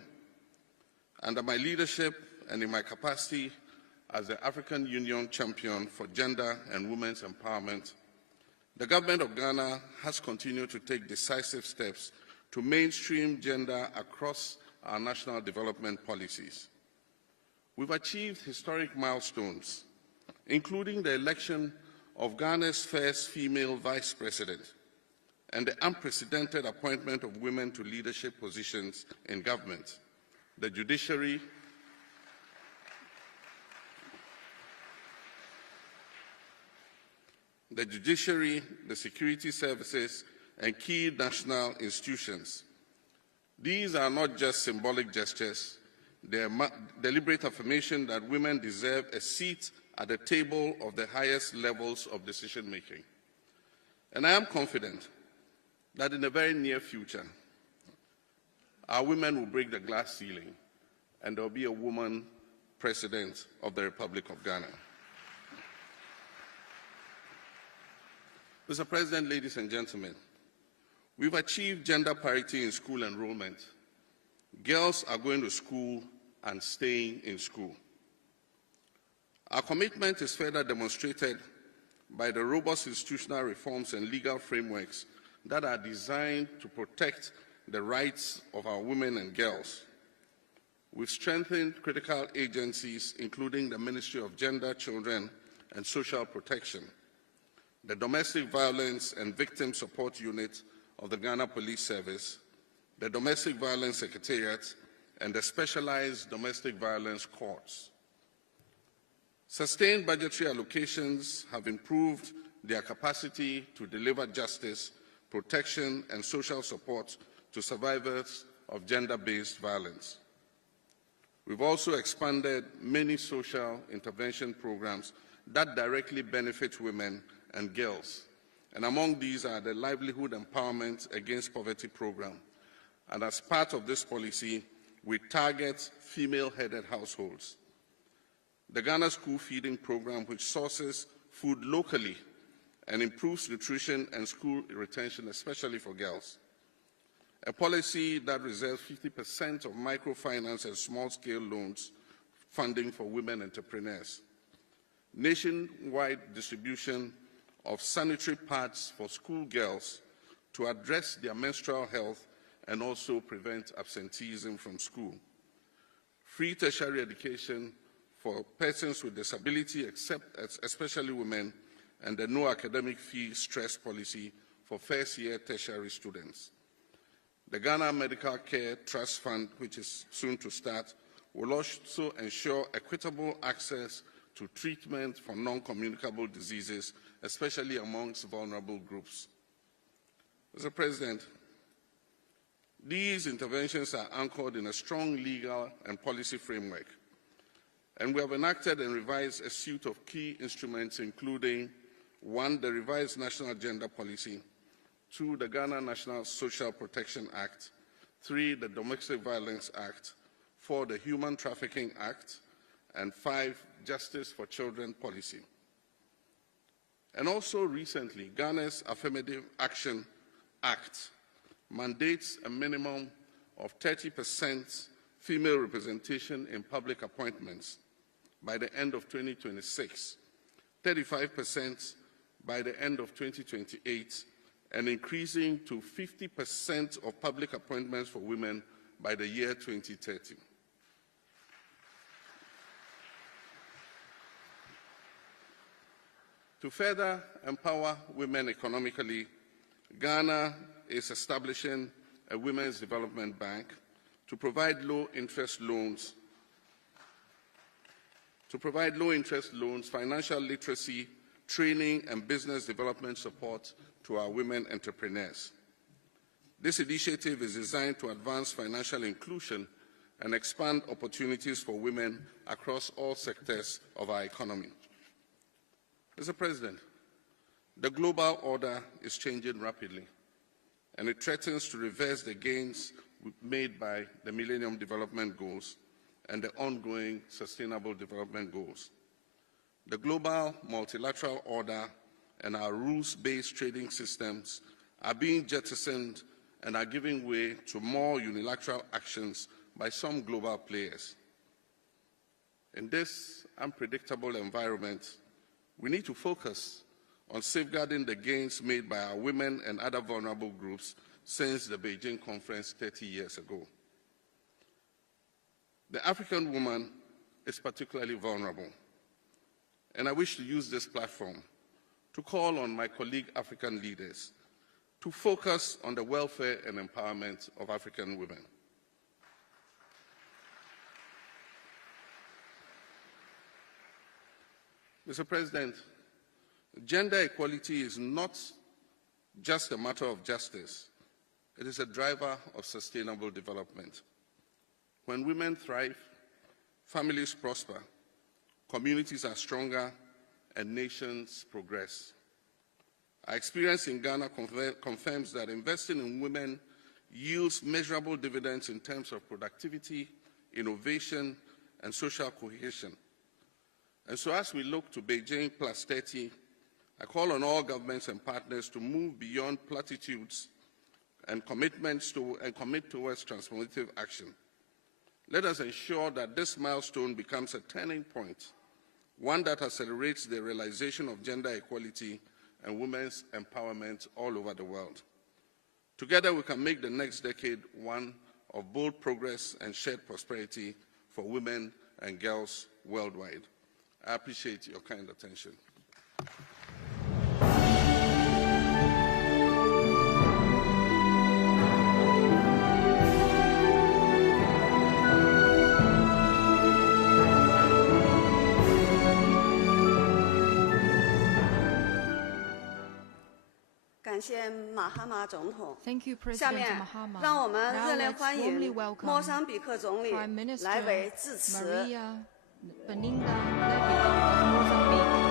Under my leadership and in my capacity as the African Union champion for gender and women's empowerment, the government of Ghana has continued to take decisive steps to mainstream gender across our national development policies. We've achieved historic milestones, including the election of Ghana's first female vice president and the unprecedented appointment of women to leadership positions in government, the judiciary, the security services, and key national institutions. These are not just symbolic gestures. They are deliberate affirmation that women deserve a seat at the table of the highest levels of decision-making. And I am confident that in the very near future, our women will break the glass ceiling, and there will be a woman president of the Republic of Ghana. Mr. President, ladies and gentlemen, we've achieved gender parity in school enrollment. Girls are going to school and staying in school. Our commitment is further demonstrated by the robust institutional reforms and legal frameworks that are designed to protect the rights of our women and girls. We've strengthened critical agencies, including the Ministry of Gender, Children, and Social Protection, the Domestic Violence and Victim Support Unit of the Ghana Police Service, the Domestic Violence Secretariat, and the Specialized Domestic Violence Courts. Sustained budgetary allocations have improved their capacity to deliver justice, protection, and social support to survivors of gender-based violence. We've also expanded many social intervention programs that directly benefit women and girls, and among these are the Livelihood Empowerment Against Poverty program. And as part of this policy, we target female-headed households. The Ghana School Feeding Program, which sources food locally and improves nutrition and school retention, especially for girls. A policy that reserves 50% of microfinance and small-scale loans funding for women entrepreneurs. Nationwide distribution of sanitary pads for schoolgirls to address their menstrual health and also prevent absenteeism from school. Free tertiary education for persons with disability, especially women, and the no academic fee stress policy for first-year tertiary students. The Ghana Medical Care Trust Fund, which is soon to start, will also ensure equitable access to treatment for non-communicable diseases, especially amongst vulnerable groups. Mr. President, these interventions are anchored in a strong legal and policy framework, and we have enacted and revised a suite of key instruments, including 1, the revised National Gender Policy, 2, the Ghana National Social Protection Act, 3, the Domestic Violence Act, 4, the Human Trafficking Act, and 5, Justice for Children Policy. And also recently, Ghana's Affirmative Action Act mandates a minimum of 30% female representation in public appointments by the end of 2026, 35% by the end of 2028, and increasing to 50% of public appointments for women by the year 2030. To further empower women economically, Ghana is establishing a Women's Development Bank to provide low-interest loans, financial literacy, training, and business development support to our women entrepreneurs. This initiative is designed to advance financial inclusion and expand opportunities for women across all sectors of our economy. Mr. President, the global order is changing rapidly, and it threatens to reverse the gains made by the Millennium Development Goals and the ongoing Sustainable Development Goals. The global multilateral order and our rules-based trading systems are being jettisoned and are giving way to more unilateral actions by some global players. In this unpredictable environment, we need to focus on safeguarding the gains made by our women and other vulnerable groups since the Beijing conference 30 years ago. The African woman is particularly vulnerable, and I wish to use this platform to call on my colleague African leaders to focus on the welfare and empowerment of African women. Mr. President, gender equality is not just a matter of justice. It is a driver of sustainable development. When women thrive, families prosper, communities are stronger, and nations progress. Our experience in Ghana confirms that investing in women, yields measurable dividends in terms of productivity, innovation, and social cohesion. And so as we look to Beijing plus 30, I call on all governments and partners to move beyond platitudes and commit towards transformative action. Let us ensure that this milestone becomes a turning point, one that accelerates the realization of gender equality and women's empowerment all over the world. Together, we can make the next decade one of bold progress and shared prosperity for women and girls worldwide. I appreciate your kind attention. Thank you, President Mahama. 让我们热烈 Now 欢 let's 迎 warmly welcome 莫桑比克总理 Prime Minister 来为致辞。 Maria Beninda Levy of Mozambique.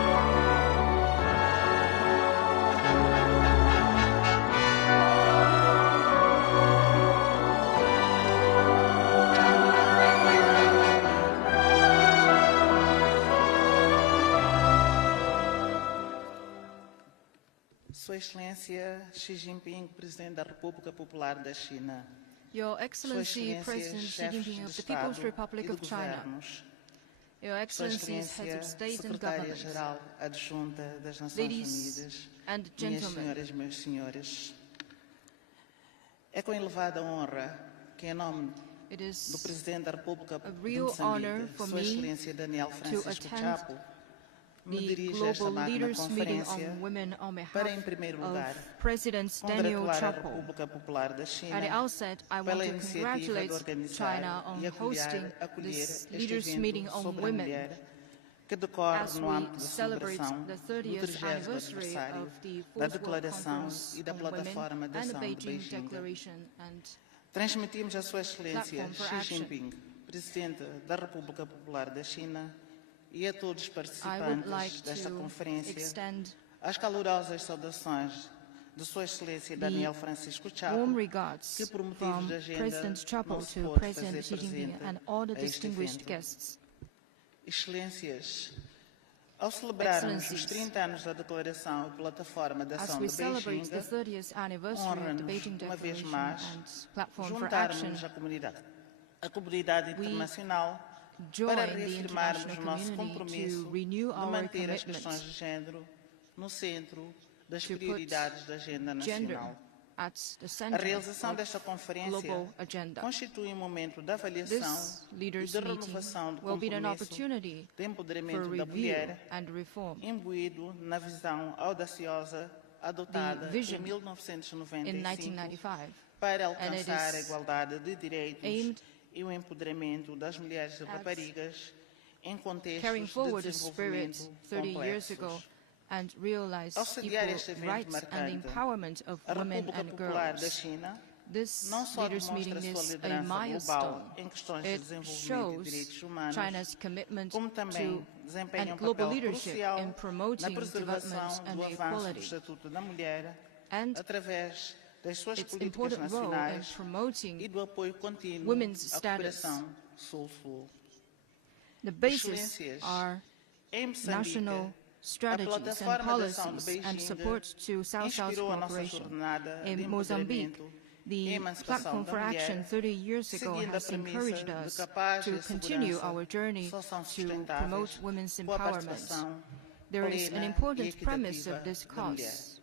Sua Excelência Xi Jinping, Presidente da República Popular da China. Your Excellency, President Xi Jinping of the People's Republic of China. Your Excellencies, Heads of State and Government, Secretária-Geral Adjunta das Nações ladies Unidas, and minhas gentlemen, senhoras e meus senhores. É com elevada honra que, em nome it do is Presidente da República a de real honor Moçambique, for Sua me Excelência Daniel to Francisco attend Chapo, me the dirijo a esta Global magna Leaders Meeting conferência on Women on behalf para, em primeiro lugar, of President Daniel congratular a Chapo. República Popular da China At the outset, I want pela to iniciativa de congratulate organizar China on e hosting acolher this este Leaders evento Meeting on sobre a Women mulher que decorre as no we âmbito da celebrate celebração the do 30th 30º anniversary aniversário of the da Fourth World Declaração Conference e da on Plataforma Women de and the Ação de Beijing Beijing. Declaration and Transmitimos a Sua Excelência Platform for Xi Action. Jinping, Presidente da República Popular da China, e a todos os I would participantes like desta to conferência extend as calorosas saudações de Sua Excelência Daniel Francisco Chapo, warm regards que por motivos from de agenda President Chapo não se to pôde President fazer Xi Jinping presente and all the a este distinguished evento. guests. Excelências, ao celebrarmos os Excellencies, 30 anos da Declaração e Plataforma de As Ação we de celebrate Beijing, the 30th anniversary of the honra-nos, Beijing uma vez Declaration mais, and Platform for Action, juntarmos a comunidade we internacional join para the reafirmarmos international o nosso community compromisso to renew de our manter as questões commitment de género no centro das to put prioridades da agenda gender nacional. at the A center realização of desta conferência global agenda. constitui um momento de avaliação This e leaders de meeting renovação do will be an compromisso opportunity de for empoderamento da review mulher, and reform. imbuído na visão audaciosa adotada The vision em 1995 in 1995 para and it alcançar a is igualdade de direitos aimed e o empoderamento das mulheres e raparigas em contextos carrying forward de the spirit desenvolvimento 30 years ago complexos. and realize Ao sediar equal este evento rights and marcante, empowerment of a women República and Popular da girls. China This não só leaders demonstra meeting sua is a liderança milestone. global em questões de It desenvolvimento e shows direitos humanos, China's commitment como também to desempenha and global papel leadership crucial in na promoting preservação development and do avanço do equality, Estatuto da Mulher, and através das suas its políticas important role in nacionais e promoting do apoio contínuo women's à status. cooperação Sul-Sul. the basis Excelências, are em Moçambique, national strategies and Plataforma de Ação de policies and Beijing support to South-South inspirou a nossa cooperation. jornada de In Mozambique, empoderamento e the emancipação Platform da for Action mulher, 30 years ago seguindo a has encouraged premissa de us capaz to e continue segurança our journey só são to sustentáveis promote women's com a empowerment. participação There is an plena e important premise equitativa of this da mulher. cause.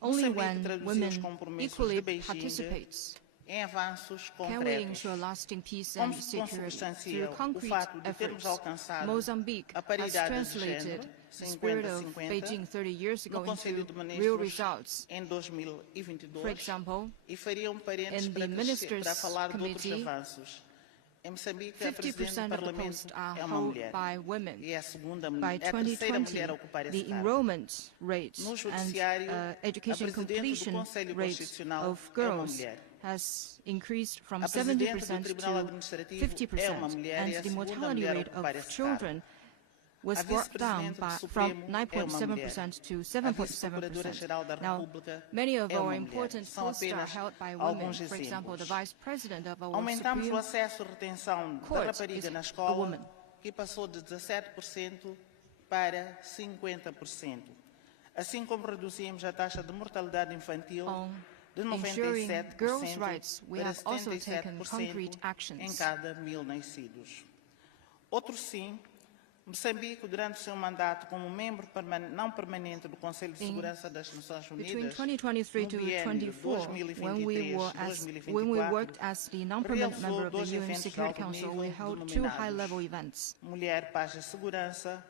Only Moçambique when traduziu women os compromissos equally de Beijing participates em avanços can we concretos. ensure lasting peace Como and se security. consubstancia Through o concrete fato de termos efforts, alcançado Mozambique a has paridade de translated género, the spirit of 50-50, Beijing 30 years ago no Conselho into de real Ministros results. em 2022, For example, e faria parênteses in the para Ministers' falar de outros Committee, avanços. Em Moçambique, a Presidente do 50% of the Parlamento posts are é uma held mulher. by women. E é a segunda By mulher, é a terceira 2020, mulher a ocupar esse the cargo. enrollment rate No and Judiciário, education a Presidente do completion Conselho rate Constitucional of é uma girls mulher. has increased from A Presidente do 70% Tribunal to Administrativo 50%, é uma mulher e and a the segunda mortality mulher a rate ocupar of esse children was brought down from 9.7% to 7.7%. Now, many of our important posts are held by women. For example, the Vice President of our Supreme Court is a woman. Que passou de 17% para 50%. Assim como reduzimos a taxa de mortalidade infantil de 97% para 77% em cada 1000 nascidos. Outro sim, Moçambique, durante seu mandato como membro não permanente do Conselho de Segurança das Nações Unidas, between 2023 to 24, when we worked as the non-permanent member of the UN Security Council, we held 2 high-level events. Mulher, Paz e Segurança,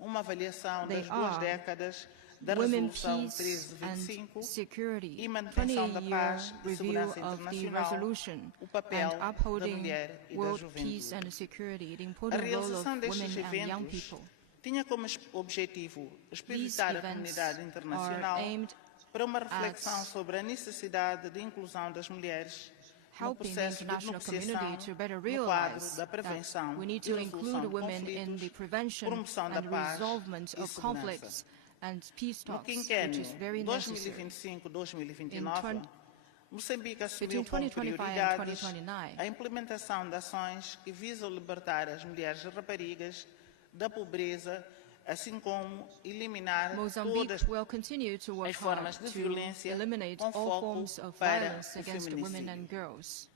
uma avaliação das 2 décadas da Women, Resolução Peace and 1325 Security, e manutenção da 20-year paz e review segurança of the internacional, resolution o papel and da upholding mulher e da world peace juventude. and security, the A important role of realização women destes and young eventos people. tinha como objetivo These especificar a events comunidade are internacional aimed para uma reflexão at sobre a necessidade de inclusão das mulheres no helping the processo de international negociação community to better no quadro realize da that prevenção we need e to resolução include de women in the conflitos, prevention promoção da and paz resolvement e of segurança. conflicts and peace No talks, which quinquênio is very necessary. 2025-2029, Moçambique assumiu Between como 2025 and prioridades 2029, a implementação de ações que visam libertar as mulheres e raparigas da pobreza, assim como eliminar Mozambique todas will continue to work as formas hard de to violência eliminate com all foco forms of para violence o against women and feminicídio. girls,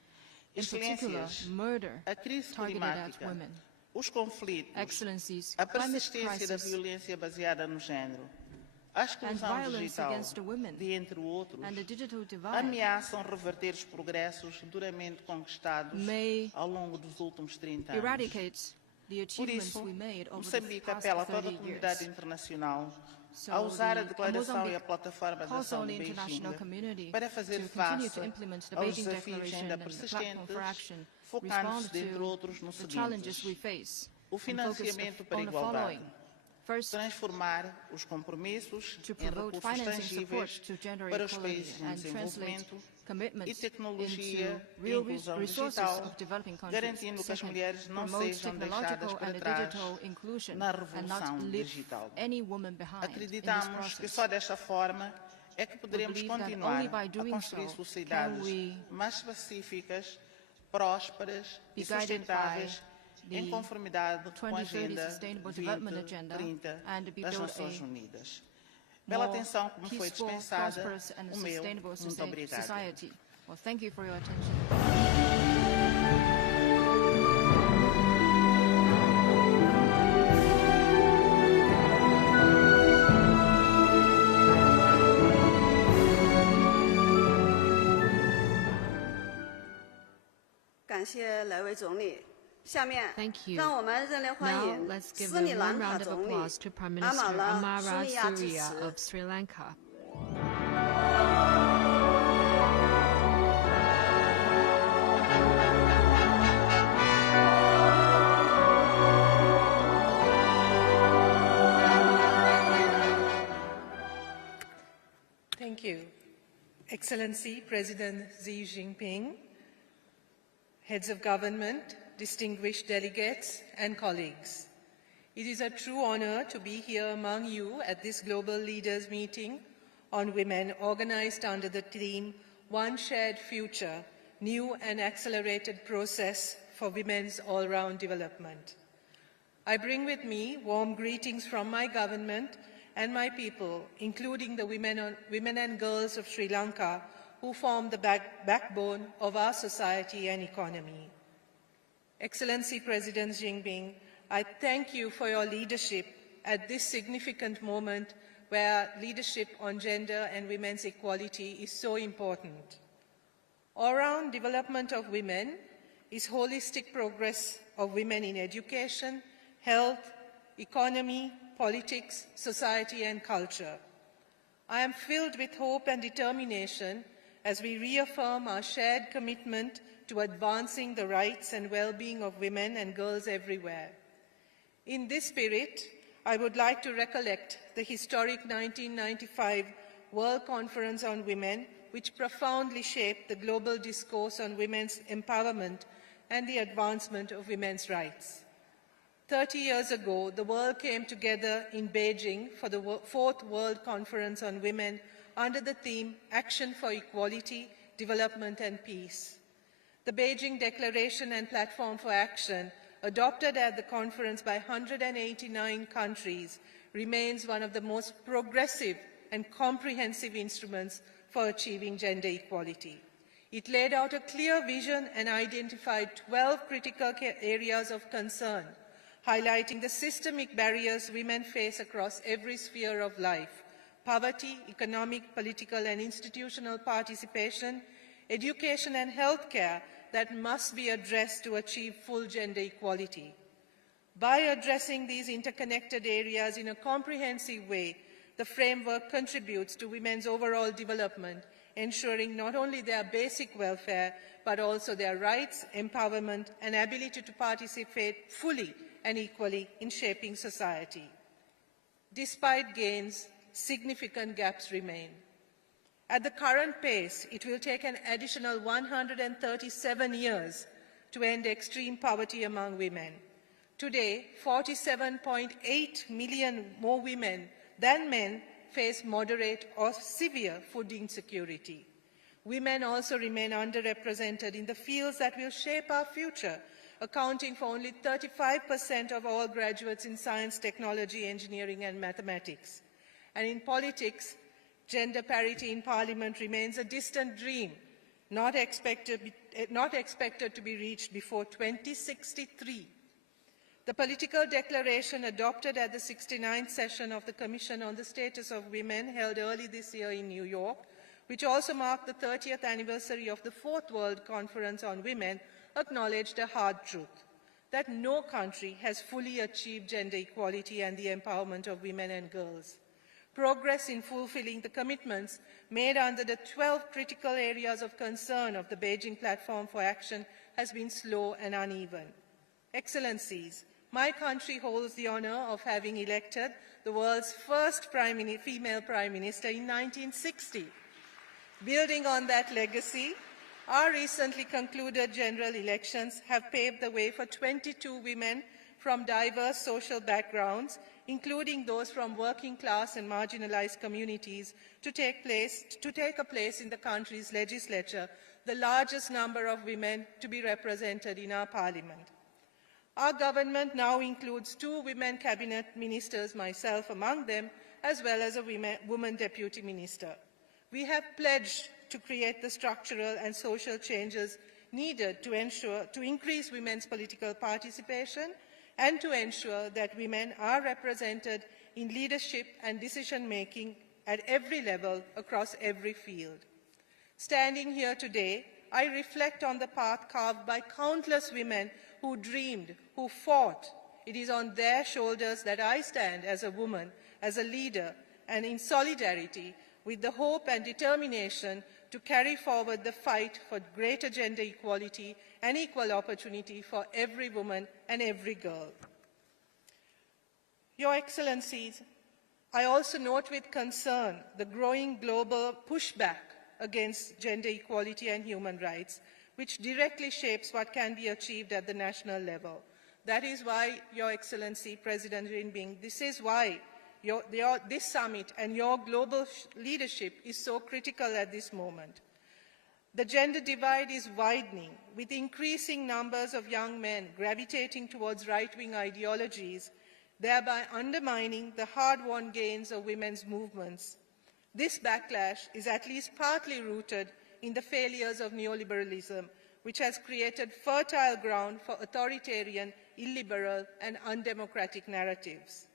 in particular Excelências, murder a crise targeted at climática, women. os conflitos, Excellencies, a climate persistência da crisis violência baseada no género, a and exclusão violence digital, against the women de entre outros, and the digital divide ameaçam reverter os progressos duramente conquistados may ao longo dos últimos 30 anos. eradicate the Por achievements isso, we made over the Moçambique past apela a toda a 30 comunidade years. internacional So a usar a the declaração e a Mozambique plataforma de calls ação on de the international Beijing community para fazer to continue face to implement the aos Beijing desafios Declaration ainda and the Platform for Action, persistentes, focando-se, respond dentre outros, to nos the challenges we seguintes: face, o and focus financiamento para a on the igualdade, following. First, transformar os compromissos to em promote recursos financing support tangíveis to gender para os equality países em and translate desenvolvimento e commitments tecnologia into e real inclusão resources digital, of developing countries. garantindo que as Second, mulheres não promote sejam deixadas technological para and trás digital inclusion na and not revolução leave digital. any woman behind in this Acreditamos que process. só desta forma é que poderemos believe that continuar only by a doing construir so sociedades can we mais pacíficas, prósperas be e guided sustentáveis by em the conformidade com a 2030 Agenda Sustainable Development Agenda 2030 and das build Nações a Unidas. Pela more atenção que me foi peaceful, dispensada, prosperous and o meu sustainable muito obrigado. society. Well, thank you for your attention. Thank you. Now, let's give a warm round of applause to Prime Minister Amara Surya of Sri Lanka. Thank you. Excellency President Xi Jinping, heads of government, distinguished delegates and colleagues. It is a true honor to be here among you at this global leaders meeting on women organized under the theme One Shared Future, New and Accelerated Process for Women's All-Round Development. I bring with me warm greetings from my government and my people, including the women and girls of Sri Lanka, who form the backbone of our society and economy. Excellency President Xi Jinping, I thank you for your leadership at this significant moment where leadership on gender and women's equality is so important. All-round development of women is holistic progress of women in education, health, economy, politics, society and culture. I am filled with hope and determination as we reaffirm our shared commitment to advancing the rights and well-being of women and girls everywhere. In this spirit, I would like to recollect the historic 1995 World Conference on Women, which profoundly shaped the global discourse on women's empowerment and the advancement of women's rights. 30 years ago, the world came together in Beijing for the 4th World Conference on Women under the theme Action for Equality, Development and Peace. The Beijing Declaration and Platform for Action, adopted at the conference by 189 countries, remains one of the most progressive and comprehensive instruments for achieving gender equality. It laid out a clear vision and identified 12 critical areas of concern, highlighting the systemic barriers women face across every sphere of life: poverty, economic, political and institutional participation, education and healthcare that must be addressed to achieve full gender equality. By addressing these interconnected areas in a comprehensive way, the framework contributes to women's overall development, ensuring not only their basic welfare, but also their rights, empowerment, and ability to participate fully and equally in shaping society. Despite gains, significant gaps remain. At the current pace, it will take an additional 137 years to end extreme poverty among women. Today, 47.8 million more women than men face moderate or severe food insecurity. Women also remain underrepresented in the fields that will shape our future, accounting for only 35% of all graduates in science, technology, engineering, and mathematics. And in politics, gender parity in parliament remains a distant dream, not expected to be reached before 2063. The political declaration adopted at the 69th session of the Commission on the Status of Women, held early this year in New York, which also marked the 30th anniversary of the 4th World Conference on Women, acknowledged a hard truth: that no country has fully achieved gender equality and the empowerment of women and girls. Progress in fulfilling the commitments made under the 12 critical areas of concern of the Beijing Platform for Action has been slow and uneven. Excellencies, my country holds the honor of having elected the world's first female Prime Minister in 1960. Building on that legacy, our recently concluded general elections have paved the way for 22 women from diverse social backgrounds, including those from working class and marginalized communities, to take a place in the country's legislature, the largest number of women to be represented in our parliament. Our government now includes 2 women cabinet ministers, myself among them, as well as a woman deputy minister. We have pledged to create the structural and social changes needed to increase women's political participation and to ensure that women are represented in leadership and decision-making at every level across every field. Standing here today, I reflect on the path carved by countless women who dreamed, who fought. It is on their shoulders that I stand as a woman, as a leader, and in solidarity with the hope and determination to carry forward the fight for greater gender equality and equal opportunity for every woman and every girl. Your Excellencies, I also note with concern the growing global pushback against gender equality and human rights, which directly shapes what can be achieved at the national level. That is why, Your Excellency, President Xi Jinping, this is why this summit and your global leadership is so critical at this moment. The gender divide is widening, with increasing numbers of young men gravitating towards right-wing ideologies, thereby undermining the hard-won gains of women's movements. This backlash is at least partly rooted in the failures of neoliberalism, which has created fertile ground for authoritarian, illiberal, and undemocratic narratives.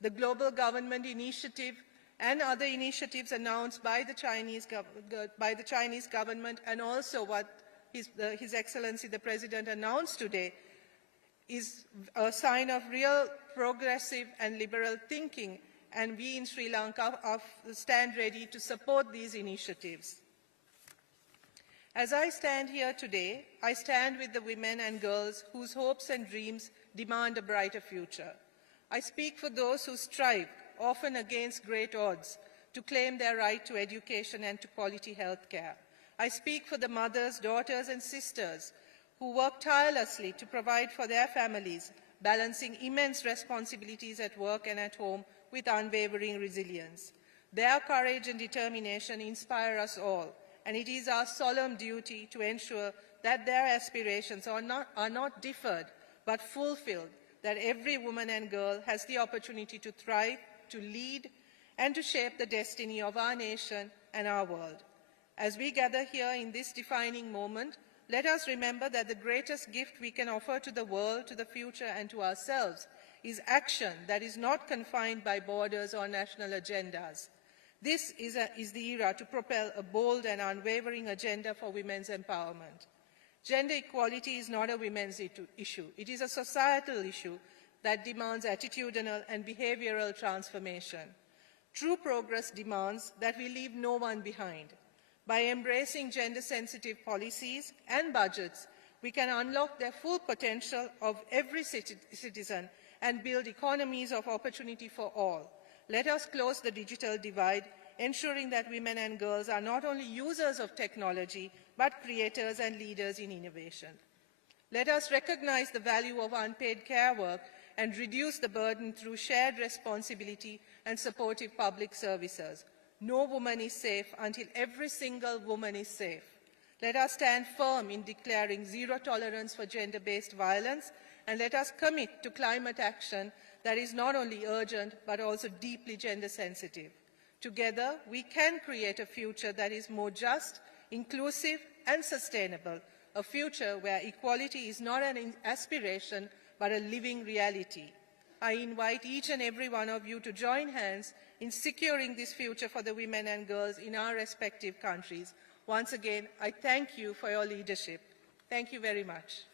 The Global Government Initiative and other initiatives announced by the Chinese government, and also what His Excellency the President announced today, is a sign of real progressive and liberal thinking, and we in Sri Lanka stand ready to support these initiatives. As I stand here today, I stand with the women and girls whose hopes and dreams demand a brighter future. I speak for those who strive, often against great odds, to claim their right to education and to quality health care. I speak for the mothers, daughters, and sisters who work tirelessly to provide for their families, balancing immense responsibilities at work and at home with unwavering resilience. Their courage and determination inspire us all, and it is our solemn duty to ensure that their aspirations are not deferred but fulfilled, that every woman and girl has the opportunity to thrive, to lead, and to shape the destiny of our nation and our world. As we gather here in this defining moment, let us remember that the greatest gift we can offer to the world, to the future, and to ourselves is action that is not confined by borders or national agendas. This is the era to propel a bold and unwavering agenda for women's empowerment. Gender equality is not a women's issue. It is a societal issue that demands attitudinal and behavioral transformation. True progress demands that we leave no one behind. By embracing gender-sensitive policies and budgets, we can unlock the full potential of every citizen and build economies of opportunity for all. Let us close the digital divide, ensuring that women and girls are not only users of technology, but creators and leaders in innovation. Let us recognize the value of unpaid care work and reduce the burden through shared responsibility and supportive public services. No woman is safe until every single woman is safe. Let us stand firm in declaring zero tolerance for gender-based violence, and let us commit to climate action that is not only urgent but also deeply gender-sensitive. Together, we can create a future that is more just, inclusive, and sustainable, a future where equality is not an aspiration but a living reality. I invite each and every one of you to join hands in securing this future for the women and girls in our respective countries. Once again, I thank you for your leadership. Thank you very much.